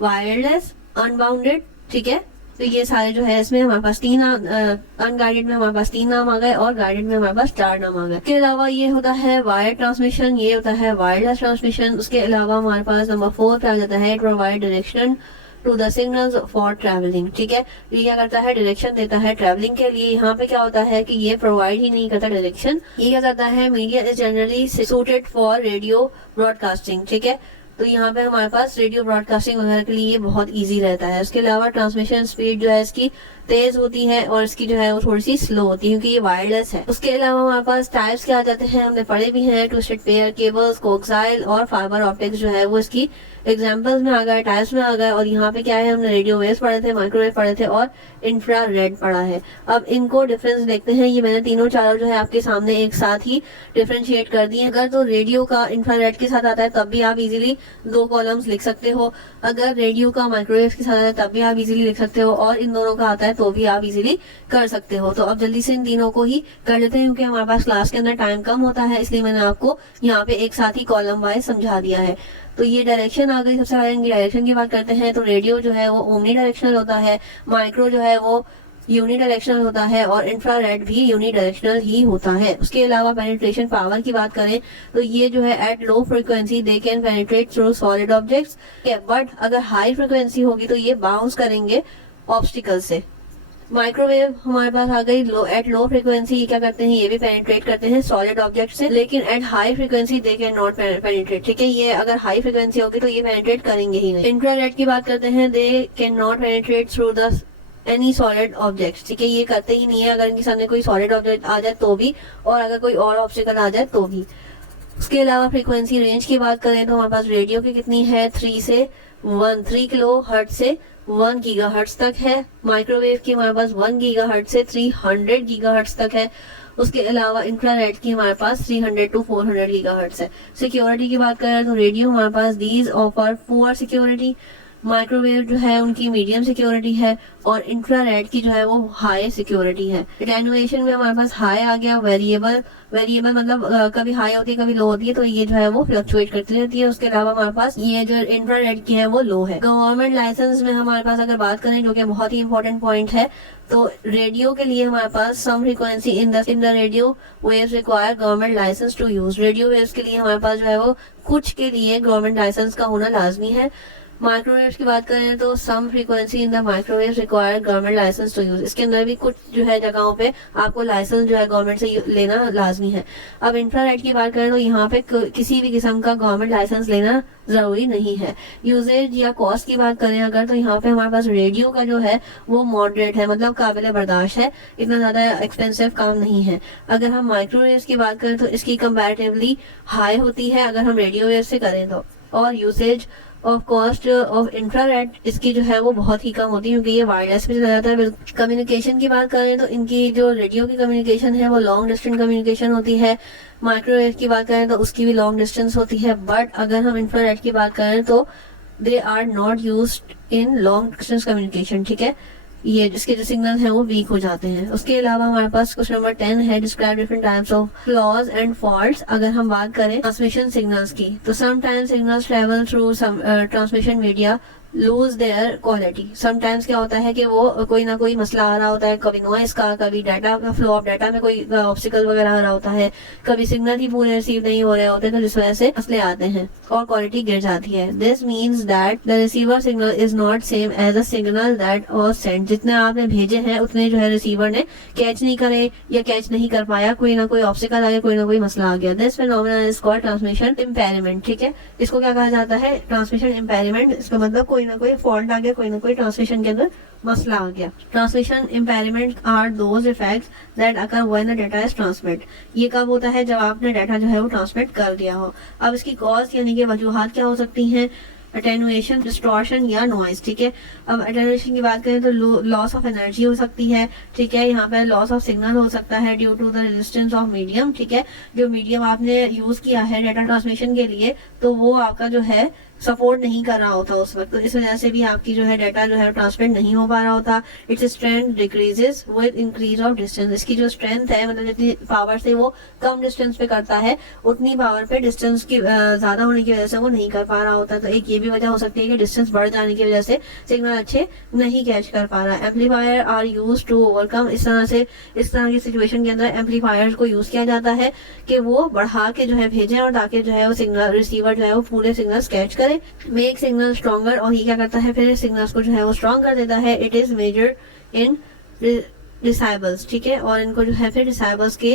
वायरलेस, अनबाउंडेड, ठीक है, तो ये सारे जो है इसमें हमारे पास तीन अनगाइडेड में हमारे पास 3 नाम आ गए और गाइडेड में हमारे पास 4 नाम आ गए। इसके अलावा ये होता है वायर ट्रांसमिशन, ये होता है वायरलेस ट्रांसमिशन। उसके अलावा हमारे पास नंबर 4 पे आ जाता है provide direction to the signals for travelling. ठीक है, ये क्या करता है, डायरेक्शन देता है ट्रैवलिंग के लिए। यहाँ पे क्या होता है कि ये प्रोवाइड ही नहीं करता डायरेक्शन, ये क्या करता है, media is generally suited for radio broadcasting. ठीक है, तो यहाँ पे हमारे पास रेडियो ब्रॉडकास्टिंग वगैरह के लिए ये बहुत इजी रहता है। उसके अलावा ट्रांसमिशन स्पीड जो है इसकी तेज होती है और इसकी जो है वो थोड़ी सी स्लो होती है क्योंकि ये वायरलेस है। उसके अलावा हमारे पास टाइप्स क्या आ जाते हैं, हमने पढ़े भी हैं, ट्विस्टेड पेयर केबल्स, कोक्साइल और फाइबर ऑप्टिक्स जो है वो इसकी एग्जाम्पल्स में आ गए, टाइप्स में आ गए। और यहाँ पे क्या है, हमने रेडियो वेव्स पढ़े थे, माइक्रोवेव पढ़े थे और इंफ्रारेड पढ़ा है। अब इनको डिफरेंस देखते हैं। ये मैंने तीनों चारों जो है आपके सामने एक साथ ही डिफरेंशिएट कर दिए। अगर तो रेडियो का इंफ्रारेड के साथ आता है तब भी आप इजीली 2 कॉलम्स लिख सकते हो, अगर रेडियो का माइक्रोवेव के साथ आता है तब भी आप इजीली लिख सकते हो, और इन दोनों का आता है तो भी आप इजीली कर सकते हो। तो अब जल्दी से इन तीनों को ही कर लेते हैं क्योंकि हमारे पास क्लास के अंदर टाइम कम होता है, इसलिए मैंने आपको यहाँ पे एक साथ ही कॉलम वाइज समझा दिया है। तो ये डायरेक्शन आ गई। सबसे पहले डायरेक्शन की बात करते हैं तो रेडियो जो है वो ओमनी डायरेक्शनल होता है, माइक्रो जो है वो यूनी डायरेक्शनल होता है और इंफ्रारेड भी यूनी डायरेक्शनल ही होता है। उसके अलावा पेनिट्रेशन पावर की बात करें तो ये जो है at low frequency they can penetrate through solid objects, but अगर हाई फ्रीक्वेंसी होगी तो ये बाउंस करेंगे ऑब्स्टिकल से। माइक्रोवेव हमारे पास आ गई एट लो फ्रीक्वेंसी, क्या करते हैं, ये भी पेनिट्रेट करते हैं सॉलिड ऑब्जेक्ट से, लेकिन at high frequency they can not penetrate. ठीक है, ये अगर हाई फ्रीक्वेंसी होगी तो ये पेनिट्रेट करेंगे ही नहीं। इंफ्रारेड की बात करते हैं, they can not penetrate through the any solid object. ठीक है, ये करते ही नहीं है, अगर इनके सामने कोई सॉलिड ऑब्जेक्ट आ जाए तो भी, और अगर कोई और ऑब्स्टिकल आ जाए तो भी। उसके अलावा फ्रीक्वेंसी रेंज की बात करें तो हमारे पास रेडियो की कितनी है, 3 किलो हर्ट्ज से 1 गीगाहर्ट्ज तक है। माइक्रोवेव की हमारे पास 1 गीगाहर्ट्ज से 300 गीगाहर्ट्ज तक है। उसके अलावा इंफ्रारेड की हमारे पास 300 to 400 गीगाहर्ट्ज है। सिक्योरिटी की बात करें तो रेडियो हमारे पास these offer poor security, microwave जो है उनकी मीडियम सिक्योरिटी है और इंफ्रारेड की जो है वो हाई सिक्योरिटी है। अटेन्युएशन में हमारे पास हाई आ गया, वेरिएबल मतलब कभी हाई होती है कभी लो होती है, तो ये जो है वो फ्लक्चुएट करती रहती है। उसके अलावा हमारे पास ये जो इंफ्रारेड की है वो लो है। गवर्नमेंट लाइसेंस में हमारे पास अगर बात करें जो कि बहुत ही इंपॉर्टेंट पॉइंट है, तो रेडियो के लिए हमारे पास some frequency in the radio waves require government licence to use. Radio waves के लिए हमारे पास जो है वो कुछ के लिए गवर्नमेंट लाइसेंस का होना लाजमी है। माइक्रोवेव्स की बात करें तो some frequency in the microwaves require government licence to use. इसके अंदर भी कुछ जो है जगहों पे आपको लाइसेंस जो है गवर्नमेंट से लेना लाजमी है। अब इंफ्रारेड की बात करें तो यहाँ पे किसी भी किस्म का गवर्नमेंट लाइसेंस लेना जरूरी नहीं है। यूजेज या कॉस्ट की बात करें अगर, तो यहाँ पे हमारे पास रेडियो का जो है वो मॉडरेट है, मतलब काबिल बर्दाश्त है, इतना ज्यादा एक्सपेंसिव काम नहीं है। अगर हम माइक्रोवेव्स की बात करें तो इसकी कंपैरेटिवली हाई होती है अगर हम रेडियो वेव से करें तो, और usage of cost of infrared इसकी जो है वो बहुत ही कम होती है क्योंकि ये वायरलेस पे चला जाता है। कम्युनिकेशन की बात करें तो इनकी जो रेडियो की कम्युनिकेशन है वो लॉन्ग डिस्टेंस कम्युनिकेशन होती है। माइक्रोवेव की बात करें तो उसकी भी लॉन्ग डिस्टेंस होती है, बट अगर हम इंफ्रारेड की बात करें तो they are not used in long distance communication. ठीक है, ये जिसके जो सिग्नल हैं वो वीक हो जाते हैं। उसके अलावा हमारे पास क्वेश्चन नंबर 10 है, describe different types of flaws and faults. अगर हम बात करें ट्रांसमिशन सिग्नल्स की तो sometimes signals travel through transmission media lose their quality. Sometimes क्या होता है कि वो कोई ना कोई मसला आ रहा होता है, कभी नॉइस का, कभी डाटा का फ्लो ऑफ डाटा में कोई ऑब्स्टिकल वगैरह आ रहा होता है, कभी सिग्नल ही पूरे रिसीव नहीं हो रहे होते, तो जिस वजह से मसले आते हैं और क्वालिटी गिर जाती है। This means that the receiver signal is not same as a signal that was sent. जितने आपने भेजे हैं उतने जो है रिसीवर ने कैच नहीं करे या कैच नहीं कर पाया, कोई ना कोई ऑब्स्टिकल आ गया, कोई ना कोई मसला आ गया। This phenomena is called transmission impairment. ठीक है, इसको क्या कहा जाता है, ट्रांसमिशन इम्पेयरमेंट। इसका मतलब कोई ना कोई फॉल्ट आ गया, कोई ना कोई ट्रांसमिशन के अंदर मसला आ गया। Transmission impairment are those effects that occur when the data is transmit. ये कब होता है, जब आपने डाटा जो है वो ट्रांसमिट कर दिया हो। अब इसकी कॉज यानी कि वजूहात क्या हो सकती हैं, अटेनुएशन, डिस्टॉर्शन या नॉइज। ठीक है, अब अटेनुएशन की बात करें तो लॉस ऑफ एनर्जी हो सकती है। ठीक है, यहाँ पे लॉस ऑफ सिग्नल हो सकता है due to the resistance of medium. ठीक है, जो मीडियम आपने यूज किया है डाटा ट्रांसमिशन के लिए तो वो आपका जो है सपोर्ट नहीं कर रहा होता उस वक्त, तो इस वजह से भी आपकी जो है डाटा जो है ट्रांसमिट नहीं हो पा रहा होता। Its strength decreases with increase of distance, इसकी जो स्ट्रेंथ है मतलब जितनी पावर से वो कम डिस्टेंस पे करता है उतनी पावर पे डिस्टेंस की ज्यादा होने की वजह से वो नहीं कर पा रहा होता। तो एक ये भी वजह हो सकती है कि डिस्टेंस बढ़ जाने की वजह से सिग्नल अच्छे नहीं कैच कर पा रहा है। Amplifier are use to overcome, इस तरह की सिचुएशन के अंदर एम्पलीफायर को यूज किया जाता है कि वो बढ़ा के जो है भेजें और ताकि जो है वो सिग्नल रिसीवर जो है वो पूरे सिग्नल कैच करे। मेक सिग्नल स्ट्रॉन्गर, और ये क्या करता है फिर सिग्नल्स को जो है वो स्ट्रॉन्ग कर देता है। It is measure in decibels, ठीक है, और इनको जो है फिर डिसाइबल्स के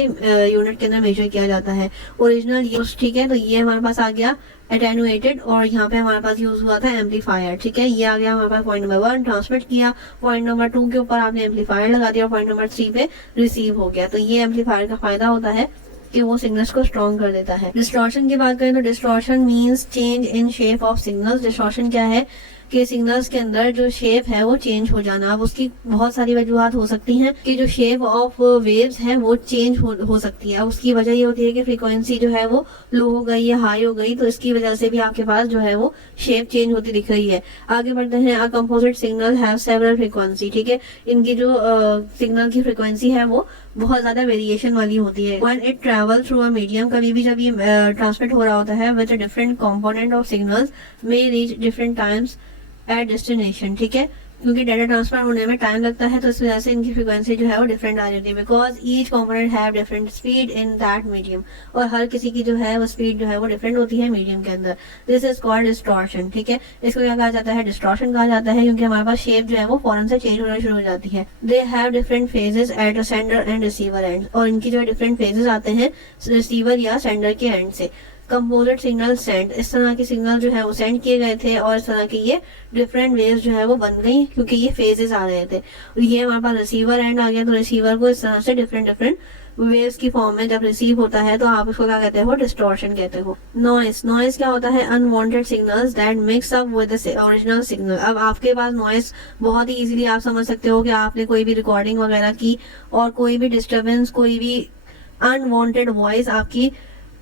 यूनिट के अंदर मेजर किया जाता है। ओरिजिनल यूज, ठीक है, तो ये हमारे पास आ गया एटेनुएटेड, और यहाँ पे हमारे पास यूज हुआ था एम्पलीफायर, ठीक है, ये आ गया हमारे पास पॉइंट नंबर 1 ट्रांसमिट किया, पॉइंट नंबर 2 के ऊपर आपने एम्पलीफायर लगा दिया और पॉइंट नंबर 3 पे रिसीव हो गया। तो ये एम्पलीफायर का फायदा होता है कि वो सिग्नल्स को स्ट्रॉन्ग कर देता है। डिस्टॉर्शन की बात करें तो distortion means change in shape of signals. Distortion क्या है कि सिग्नल्स के अंदर जो शेप है वो चेंज हो जाना। अब उसकी बहुत सारी वजूहत हो सकती हैं कि जो शेप ऑफ वेव्स है वो चेंज हो सकती है। उसकी वजह ये होती है कि फ्रीक्वेंसी जो है वो लो हो गई या हाई हो गई, तो इसकी वजह से भी आपके पास जो है वो शेप चेंज होती दिख रही है। आगे बढ़ते हैं। A composite signal have several frequency, ठीक है, इनकी जो सिग्नल की फ्रीक्वेंसी है वो बहुत ज्यादा वेरिएशन वाली होती है। When it travel through a medium, कभी भी जब ये ट्रांसमिट हो रहा होता है with different component of signals may reach different times at destination, ठीक है, क्योंकि डाटा ट्रांसफर होने में टाइम लगता है तो इस वजह से इनकी फ्रीक्वेंसी जो है वो डिफरेंट आ जाती है। Because each component have different speed in that medium, और हर किसी की जो है वो स्पीड जो है वो डिफरेंट होती है मीडियम के अंदर। दिस इज कॉल्ड डिस्टॉर्शन, ठीक है, इसको क्या कहा जाता है, डिस्टॉर्शन कहा जाता है, क्योंकि हमारे पास शेप जो है वो फौरन से चेंज होना शुरू हो जाती है। They have different phases at sender and receiver end, और इनकी जो डिफरेंट फेजेस आते हैं रिसीवर या सेंडर के एंड से। कंपोजिट सिग्नल सेंड, इस तरह के सिग्नल जो है वो सेंड किए गए थे और इस तरह की ये डिफरेंट वेव्स जो है वो बन गई क्योंकि ये फेजेस आ रहे थे। ये हमारे पास रिसीवर एंड आ गया, तो रिसीवर को इस तरह से डिफरेंट वेव्स की फॉर्म में जब रिसीव होता है तो आप इसको क्या कहते हो, डिस्टॉर्शन कहते हो। नॉइस, नॉइस क्या होता है, unwanted signals that mix up with the original signal. अब आपके पास नॉइस बहुत ही इजीली आप समझ सकते हो कि आपने कोई भी रिकॉर्डिंग वगैरह की और कोई भी डिस्टर्बेंस, कोई भी अनवांटेड वॉइस आपकी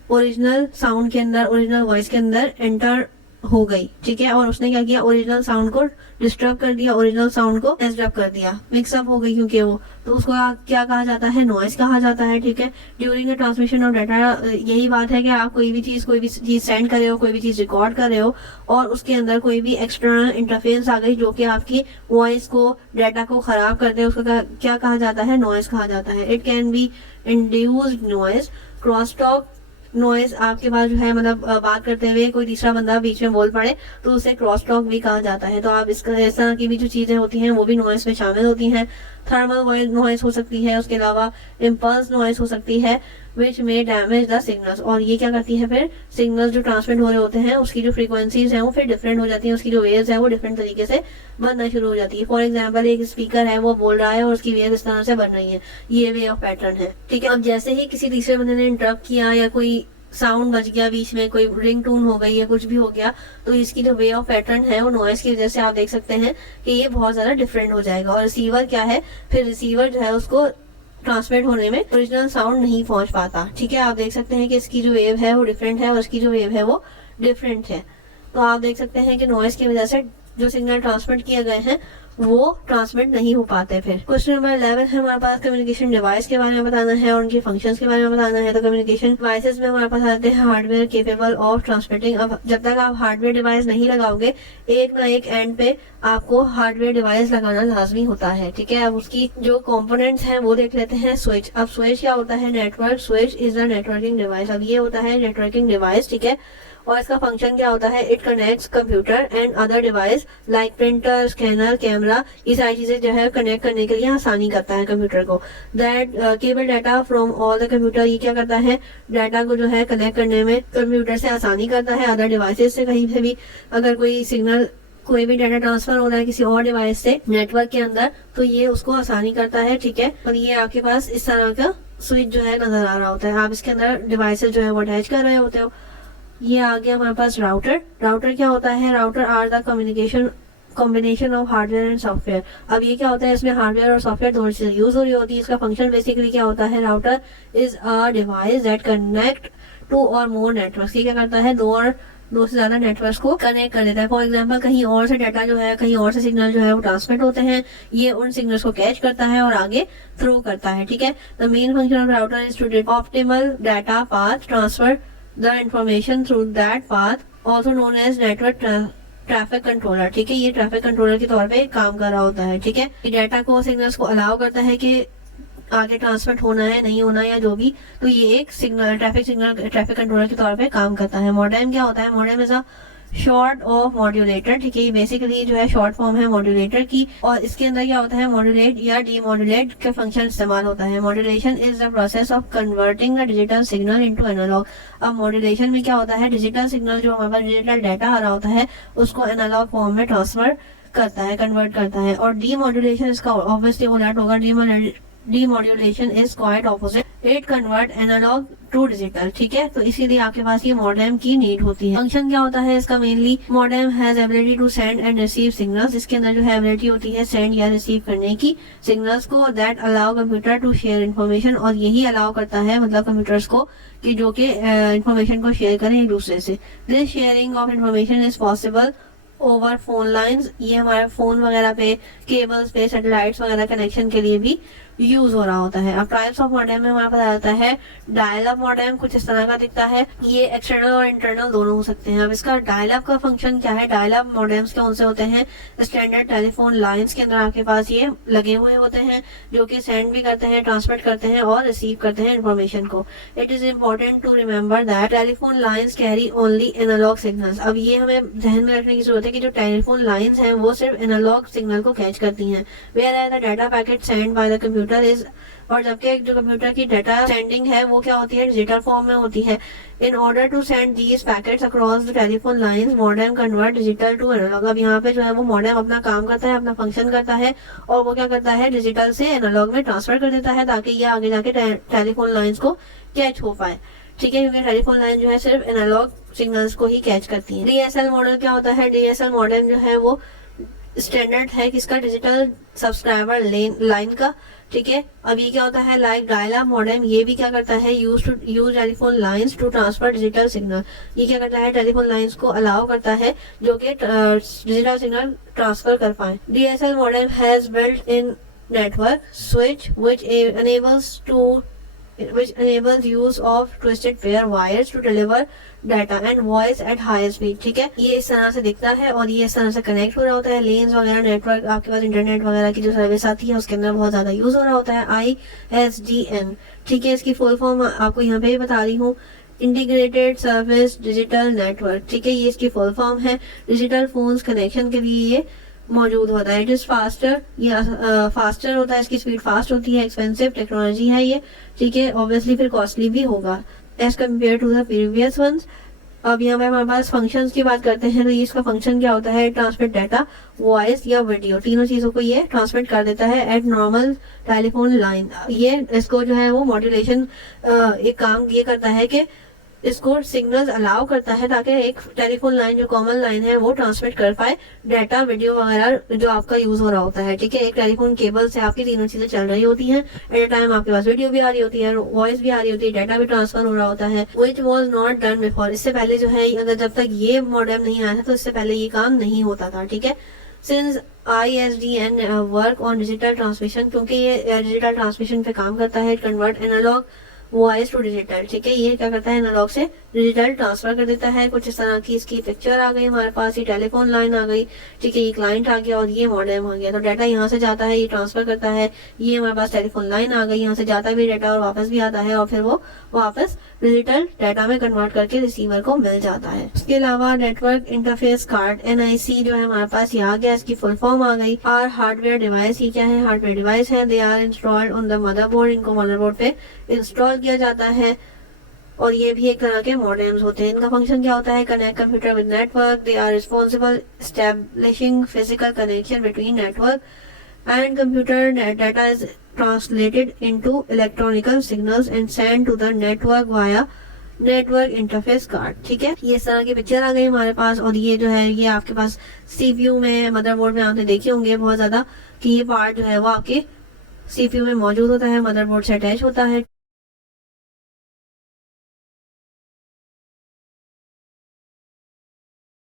ओरिजिनल साउंड के अंदर, ओरिजिनल वॉइस के अंदर एंटर हो गई, ठीक है, और उसने क्या किया, ओरिजिनल साउंड को डिस्टर्ब कर दिया, ओरिजिनल साउंड को डिस्टर्ब कर दिया, मिक्सअप हो गई क्योंकि वो, तो उसको क्या कहा जाता है, नॉइस कहा जाता है, ठीक है। During the transmission of data, यही बात है कि आप कोई भी चीज सेंड कर रहे हो, कोई भी चीज रिकॉर्ड कर रहे हो और उसके अंदर कोई भी एक्सटर्नल इंटरफेरेंस आ गई जो कि आपकी वॉइस को, डाटा को खराब कर दे, उसको क्या कहा जाता है, नॉइस कहा जाता है। It can be induced noise, cross talk noise, आपके पास जो है मतलब बात करते हुए कोई तीसरा बंदा बीच में बोल पड़े तो उसे क्रॉस टॉक भी कहा जाता है। तो आप इसका, इस तरह की भी जो चीजें होती हैं वो भी नॉइस में शामिल होती हैं। थर्मल नॉइस हो सकती है, उसके अलावा इम्पल्स नॉइस हो सकती है विच में डैमेज द सिग्नल्स, और ये क्या करती है, फिर सिग्नल्स जो ट्रांसमिट हो रहे होते हैं उसकी जो फ्रीक्वेंसीज हैं वो फिर डिफरेंट हो जाती हैं, उसकी जो वेव्स है वो डिफरेंट तरीके से बनना शुरू हो जाती है। फॉर एग्जाम्पल एक स्पीकर है वो बोल रहा है और उसकी वेव इस तरह से बन रही है, ये वे ऑफ पैटर्न है, ठीक है। अब जैसे ही किसी तीसरे बंदे ने इंटरप्ट किया या कोई साउंड बज गया बीच में, कोई रिंग टून हो गई या कुछ भी हो गया, तो इसकी जो वे ऑफ पैटर्न है वो नॉइस की वजह से आप देख सकते हैं कि ये बहुत ज्यादा डिफरेंट हो जाएगा। और रिसीवर क्या है, फिर रिसीवर जो है उसको ट्रांसमिट होने में ओरिजिनल साउंड नहीं पहुंच पाता, ठीक है। आप देख सकते हैं कि इसकी जो वेव है वो डिफरेंट है और इसकी जो वेव है वो डिफरेंट है। तो आप देख सकते हैं कि नॉइस की वजह से जो सिग्नल ट्रांसमिट किए गए हैं वो ट्रांसमिट नहीं हो पाते। फिर क्वेश्चन नंबर 11 है हमारे पास कम्युनिकेशन डिवाइस के बारे में बताना है और उनके फंक्शंस के बारे में बताना है। तो कम्युनिकेशन डिवाइसेस में हमारे पास आते हैं हार्डवेयर केपेबल ऑफ ट्रांसमिटिंग। अब जब तक आप हार्डवेयर डिवाइस नहीं लगाओगे, एक ना एक एंड पे आपको हार्डवेयर डिवाइस लगाना लाजमी होता है, ठीक है। अब उसकी जो कंपोनेंट्स हैं वो देख लेते हैं। स्विच, अब स्विच क्या होता है, network switch is a networking device. अब ये होता है नेटवर्किंग डिवाइस, ठीक है, और इसका फंक्शन क्या होता है, it connects computer and other device like printer, scanner, camera, ये सारी चीजें जो है कनेक्ट करने के लिए आसानी करता है कंप्यूटर को। That cable data from all the computer, ये क्या करता है, डाटा को जो है कनेक्ट करने में कंप्यूटर से आसानी करता है। अदर डिवाइसेस से कहीं से भी अगर कोई सिग्नल, कोई भी डाटा ट्रांसफर हो रहा है किसी और डिवाइस से नेटवर्क के अंदर, तो ये उसको आसानी करता है, ठीक है। और ये आपके पास इस तरह का स्विच जो है नजर आ रहा होता है, आप इसके अंदर डिवाइसेस जो है वो अटैच कर रहे होते हो। ये आ गया हमारे पास राउटर। राउटर क्या होता है, router are the combination of hardware and software. अब ये क्या होता है, इसमें हार्डवेयर और सॉफ्टवेयर दोनों चीजें यूज हो रही होती है। इसका फंक्शन बेसिकली क्या होता है, router is a device that connect two or more network. ये क्या करता है, दो और दो से ज्यादा नेटवर्क्स को कनेक्ट कर देता है। फॉर एग्जांपल कहीं और से डाटा जो है, कहीं और से सिग्नल जो है वो ट्रांसमिट होते हैं, ये उन सिग्नल्स को कैच करता है और आगे थ्रो करता है, ठीक है। The main function of router is to optimal data path transfer the information through that path, also known as network traffic controller, ठीक है। ये ट्रैफिक कंट्रोलर के तौर पे काम कर रहा होता है, ठीक है। डाटा को, सिग्नल्स को अलाउ करता है कि आगे ट्रांसमिट होना है, नहीं होना या जो भी, तो ये एक ट्रैफिक कंट्रोलर के तौर पे काम करता है। मॉडेम क्या होता है? Modem is a short of modulator, ठीक है। ये बेसिकली जो है शॉर्ट फॉर्म है मॉड्यूलेटर की, और इसके अंदर क्या होता है? मॉड्यूलेट या डीमॉड्यूलेट का फंक्शन इस्तेमाल होता है। Modulation is the process of converting the digital signal into analogue. अब मॉड्यूलेशन में क्या होता है? डिजिटल सिग्नल जो हमारे पास डिजिटल डाटा आ रहा होता है उसको एनालॉग फॉर्म में ट्रांसफर करता है, कन्वर्ट करता है। और डीमॉड्यूलेशन इसका ऑब्वियसली उलट होगा। Demodulation is quite opposite, it convert analogue to digital, ठीक है। तो इसीलिए आपके पास ये मॉडेम की नीड होती है। फंक्शन क्या होता है इसका? Mainly modem has ability to send and receive signals. इसके अंदर जो है एबिलिटी होती है सेंड या रिसीव करने की सिग्नल्स को, that allow computer to share information, और यही अलाउ करता है मतलब कंप्यूटर्स को कि जो कि इन्फॉर्मेशन को शेयर करें एक दूसरे से। This sharing of information is possible over phone lines. ये हमारे फोन वगैरह पे, केबल्स पे, सैटेलाइट्स वगैरह कनेक्शन के लिए भी यूज हो रहा होता है। अब टाइप्स ऑफ मॉडेम में हमारे पास आ जाता है डायल अप मॉडेम, कुछ इस तरह का दिखता है। ये एक्सटर्नल और इंटरनल दोनों हो सकते हैं। अब इसका डायल अप का फंक्शन क्या है? डायल अप मॉडेम्स कौन से होते हैं? स्टैंडर्ड टेलीफोन लाइंस के अंदर आपके पास ये लगे हुए होते हैं, जो कि सेंड भी करते हैं, ट्रांसमिट करते हैं और रिसीव करते हैं इन्फॉर्मेशन को। It is important to remember that telephone lines carry only analogue signals. अब ये हमें ध्यान में रखने की जरूरत है कि जो टेलीफोन लाइंस हैं वो सिर्फ एनालॉग सिग्नल को कैच करती हैं। Where the data packet send by the computer is, और जबकि जो कंप्यूटर की डाटा सेंडिंग है वो क्या होती है? डिजिटल फॉर्म में होती है। In order to send these packets across the telephone lines, modem convert digital to analogue. अब यहाँ पे जो है वो मॉडेम अपना काम करता है, अपना फंक्शन करता है, और वो क्या करता है? डिजिटल से एनालॉग में ट्रांसफर कर देता है ताकि ये आगे जाके टेलीफोन लाइंस को कैच हो पाए, ठीक है। क्योंकि टेलीफोन लाइन जो है सिर्फ एनालॉग सिग्नल्स को ही कैच करती है। डीएसएल मॉडल क्या होता है? डीएसएल मॉडेम जो है वो स्टैंडर्ड है किसका? डिजिटल सब्सक्राइबर लाइन का, ठीक है। अब ये क्या होता है? लाइक डायल अप मॉडेम, ये भी क्या करता है? Use telephone lines to transfer digital signal. ये क्या करता है? टेलीफोन लाइंस को अलाउ करता है जो कि डिजिटल सिग्नल ट्रांसफर कर पाए। DSL modem has built in network switch which enables use of twisted pair wires to deliver data and voice at higher speed, ठीक है। ये इस तरह से दिखता है और ये इस तरह से कनेक्ट हो रहा होता है। लेन्स वगैरह, नेटवर्क, आपके पास इंटरनेट वगैरह की जो सर्विस आती है उसके अंदर बहुत ज्यादा यूज हो रहा होता है। ISDN, ठीक है। इसकी फुल फॉर्म आपको यहाँ पे भी बता रही हूँ, इंटीग्रेटेड सर्विस डिजिटल नेटवर्क, ठीक है। ये इसकी फुल फॉर्म है। डिजिटल फोन्स कनेक्शन के लिए ये मौजूद होता है। इट इज फास्टर, ये फास्टर होता है, इसकी स्पीड फास्ट होती है। एक्सपेंसिव टेक्नोलॉजी है ये, ठीक है। ऑब्वियसली फिर कॉस्टली भी होगा as compare to the previous ones. अब यहाँ पे हमारे पास फंक्शंस की बात करते हैं तो ये इसका फंक्शन क्या होता है? ट्रांसमिट डाटा, वॉइस या वीडियो, तीनों चीजों को ये ट्रांसमिट कर देता है एट नॉर्मल टेलीफोन लाइन। ये इसको जो है वो मॉड्यूलेशन एक काम ये करता है कि इसको सिग्नल्स अलाउ करता है ताकि एक टेलीफोन लाइन जो कॉमन लाइन है वो ट्रांसमिट कर पाए डाटा, वीडियो वगैरह जो आपका यूज हो रहा होता है, ठीक है। एक टेलीफोन केबल से आपकी तीनों चीजें चल रही होती हैं एट ए टाइम। आपके पास वीडियो भी आ रही होती है, वॉइस भी आ रही होती है, डाटा भी ट्रांसफर हो रहा होता है। Which was not done before, इससे पहले जो है अगर जब तक ये मॉडेम नहीं आया था तो इससे पहले ये काम नहीं होता था, ठीक है। Since ISDN work on digital transmission, क्योंकि ये डिजिटल ट्रांसमिशन पे काम करता है, convert analogue voice to digital, ठीक है। ये क्या करता है? एनालॉग से डिजिटल ट्रांसफर कर देता है। कुछ इस तरह की इसकी पिक्चर आ गई हमारे पास, ये टेलीफोन लाइन आ गई, ठीक है। ये क्लाइंट आ गया और ये मॉडेम आ गया। तो डाटा यहाँ से जाता है, ये ट्रांसफर करता है। ये हमारे पास टेलीफोन लाइन आ गई, यहाँ से जाता भी डाटा और वापस भी आता है, और फिर वो वापस डिजिटल डाटा में कन्वर्ट करके रिसीवर को मिल जाता है। इसके अलावा नेटवर्क इंटरफेस कार्ड NIC जो है हमारे पास ये आ गया, इसकी फुल फॉर्म आ गई। और हार्डवेयर डिवाइस, ये क्या है? हार्डवेयर डिवाइस है। They are installed on the motherboard, इनको मदरबोर्ड पे इंस्टॉल किया जाता है। और ये भी एक तरह के मॉडेम्स होते हैं। इनका फंक्शन क्या होता है? Connect computer with network. They are responsible establishing physical connection between network and computer. Data is translated into electronical signals and sent to the network via network interface card, ठीक है। ये इस तरह की पिक्चर आ गई हमारे पास। और ये जो है ये आपके पास CPU में, मदरबोर्ड में आपने देखे होंगे बहुत ज्यादा कि ये पार्ट जो है वो आपके CPU में मौजूद होता है, मदरबोर्ड से अटैच होता है।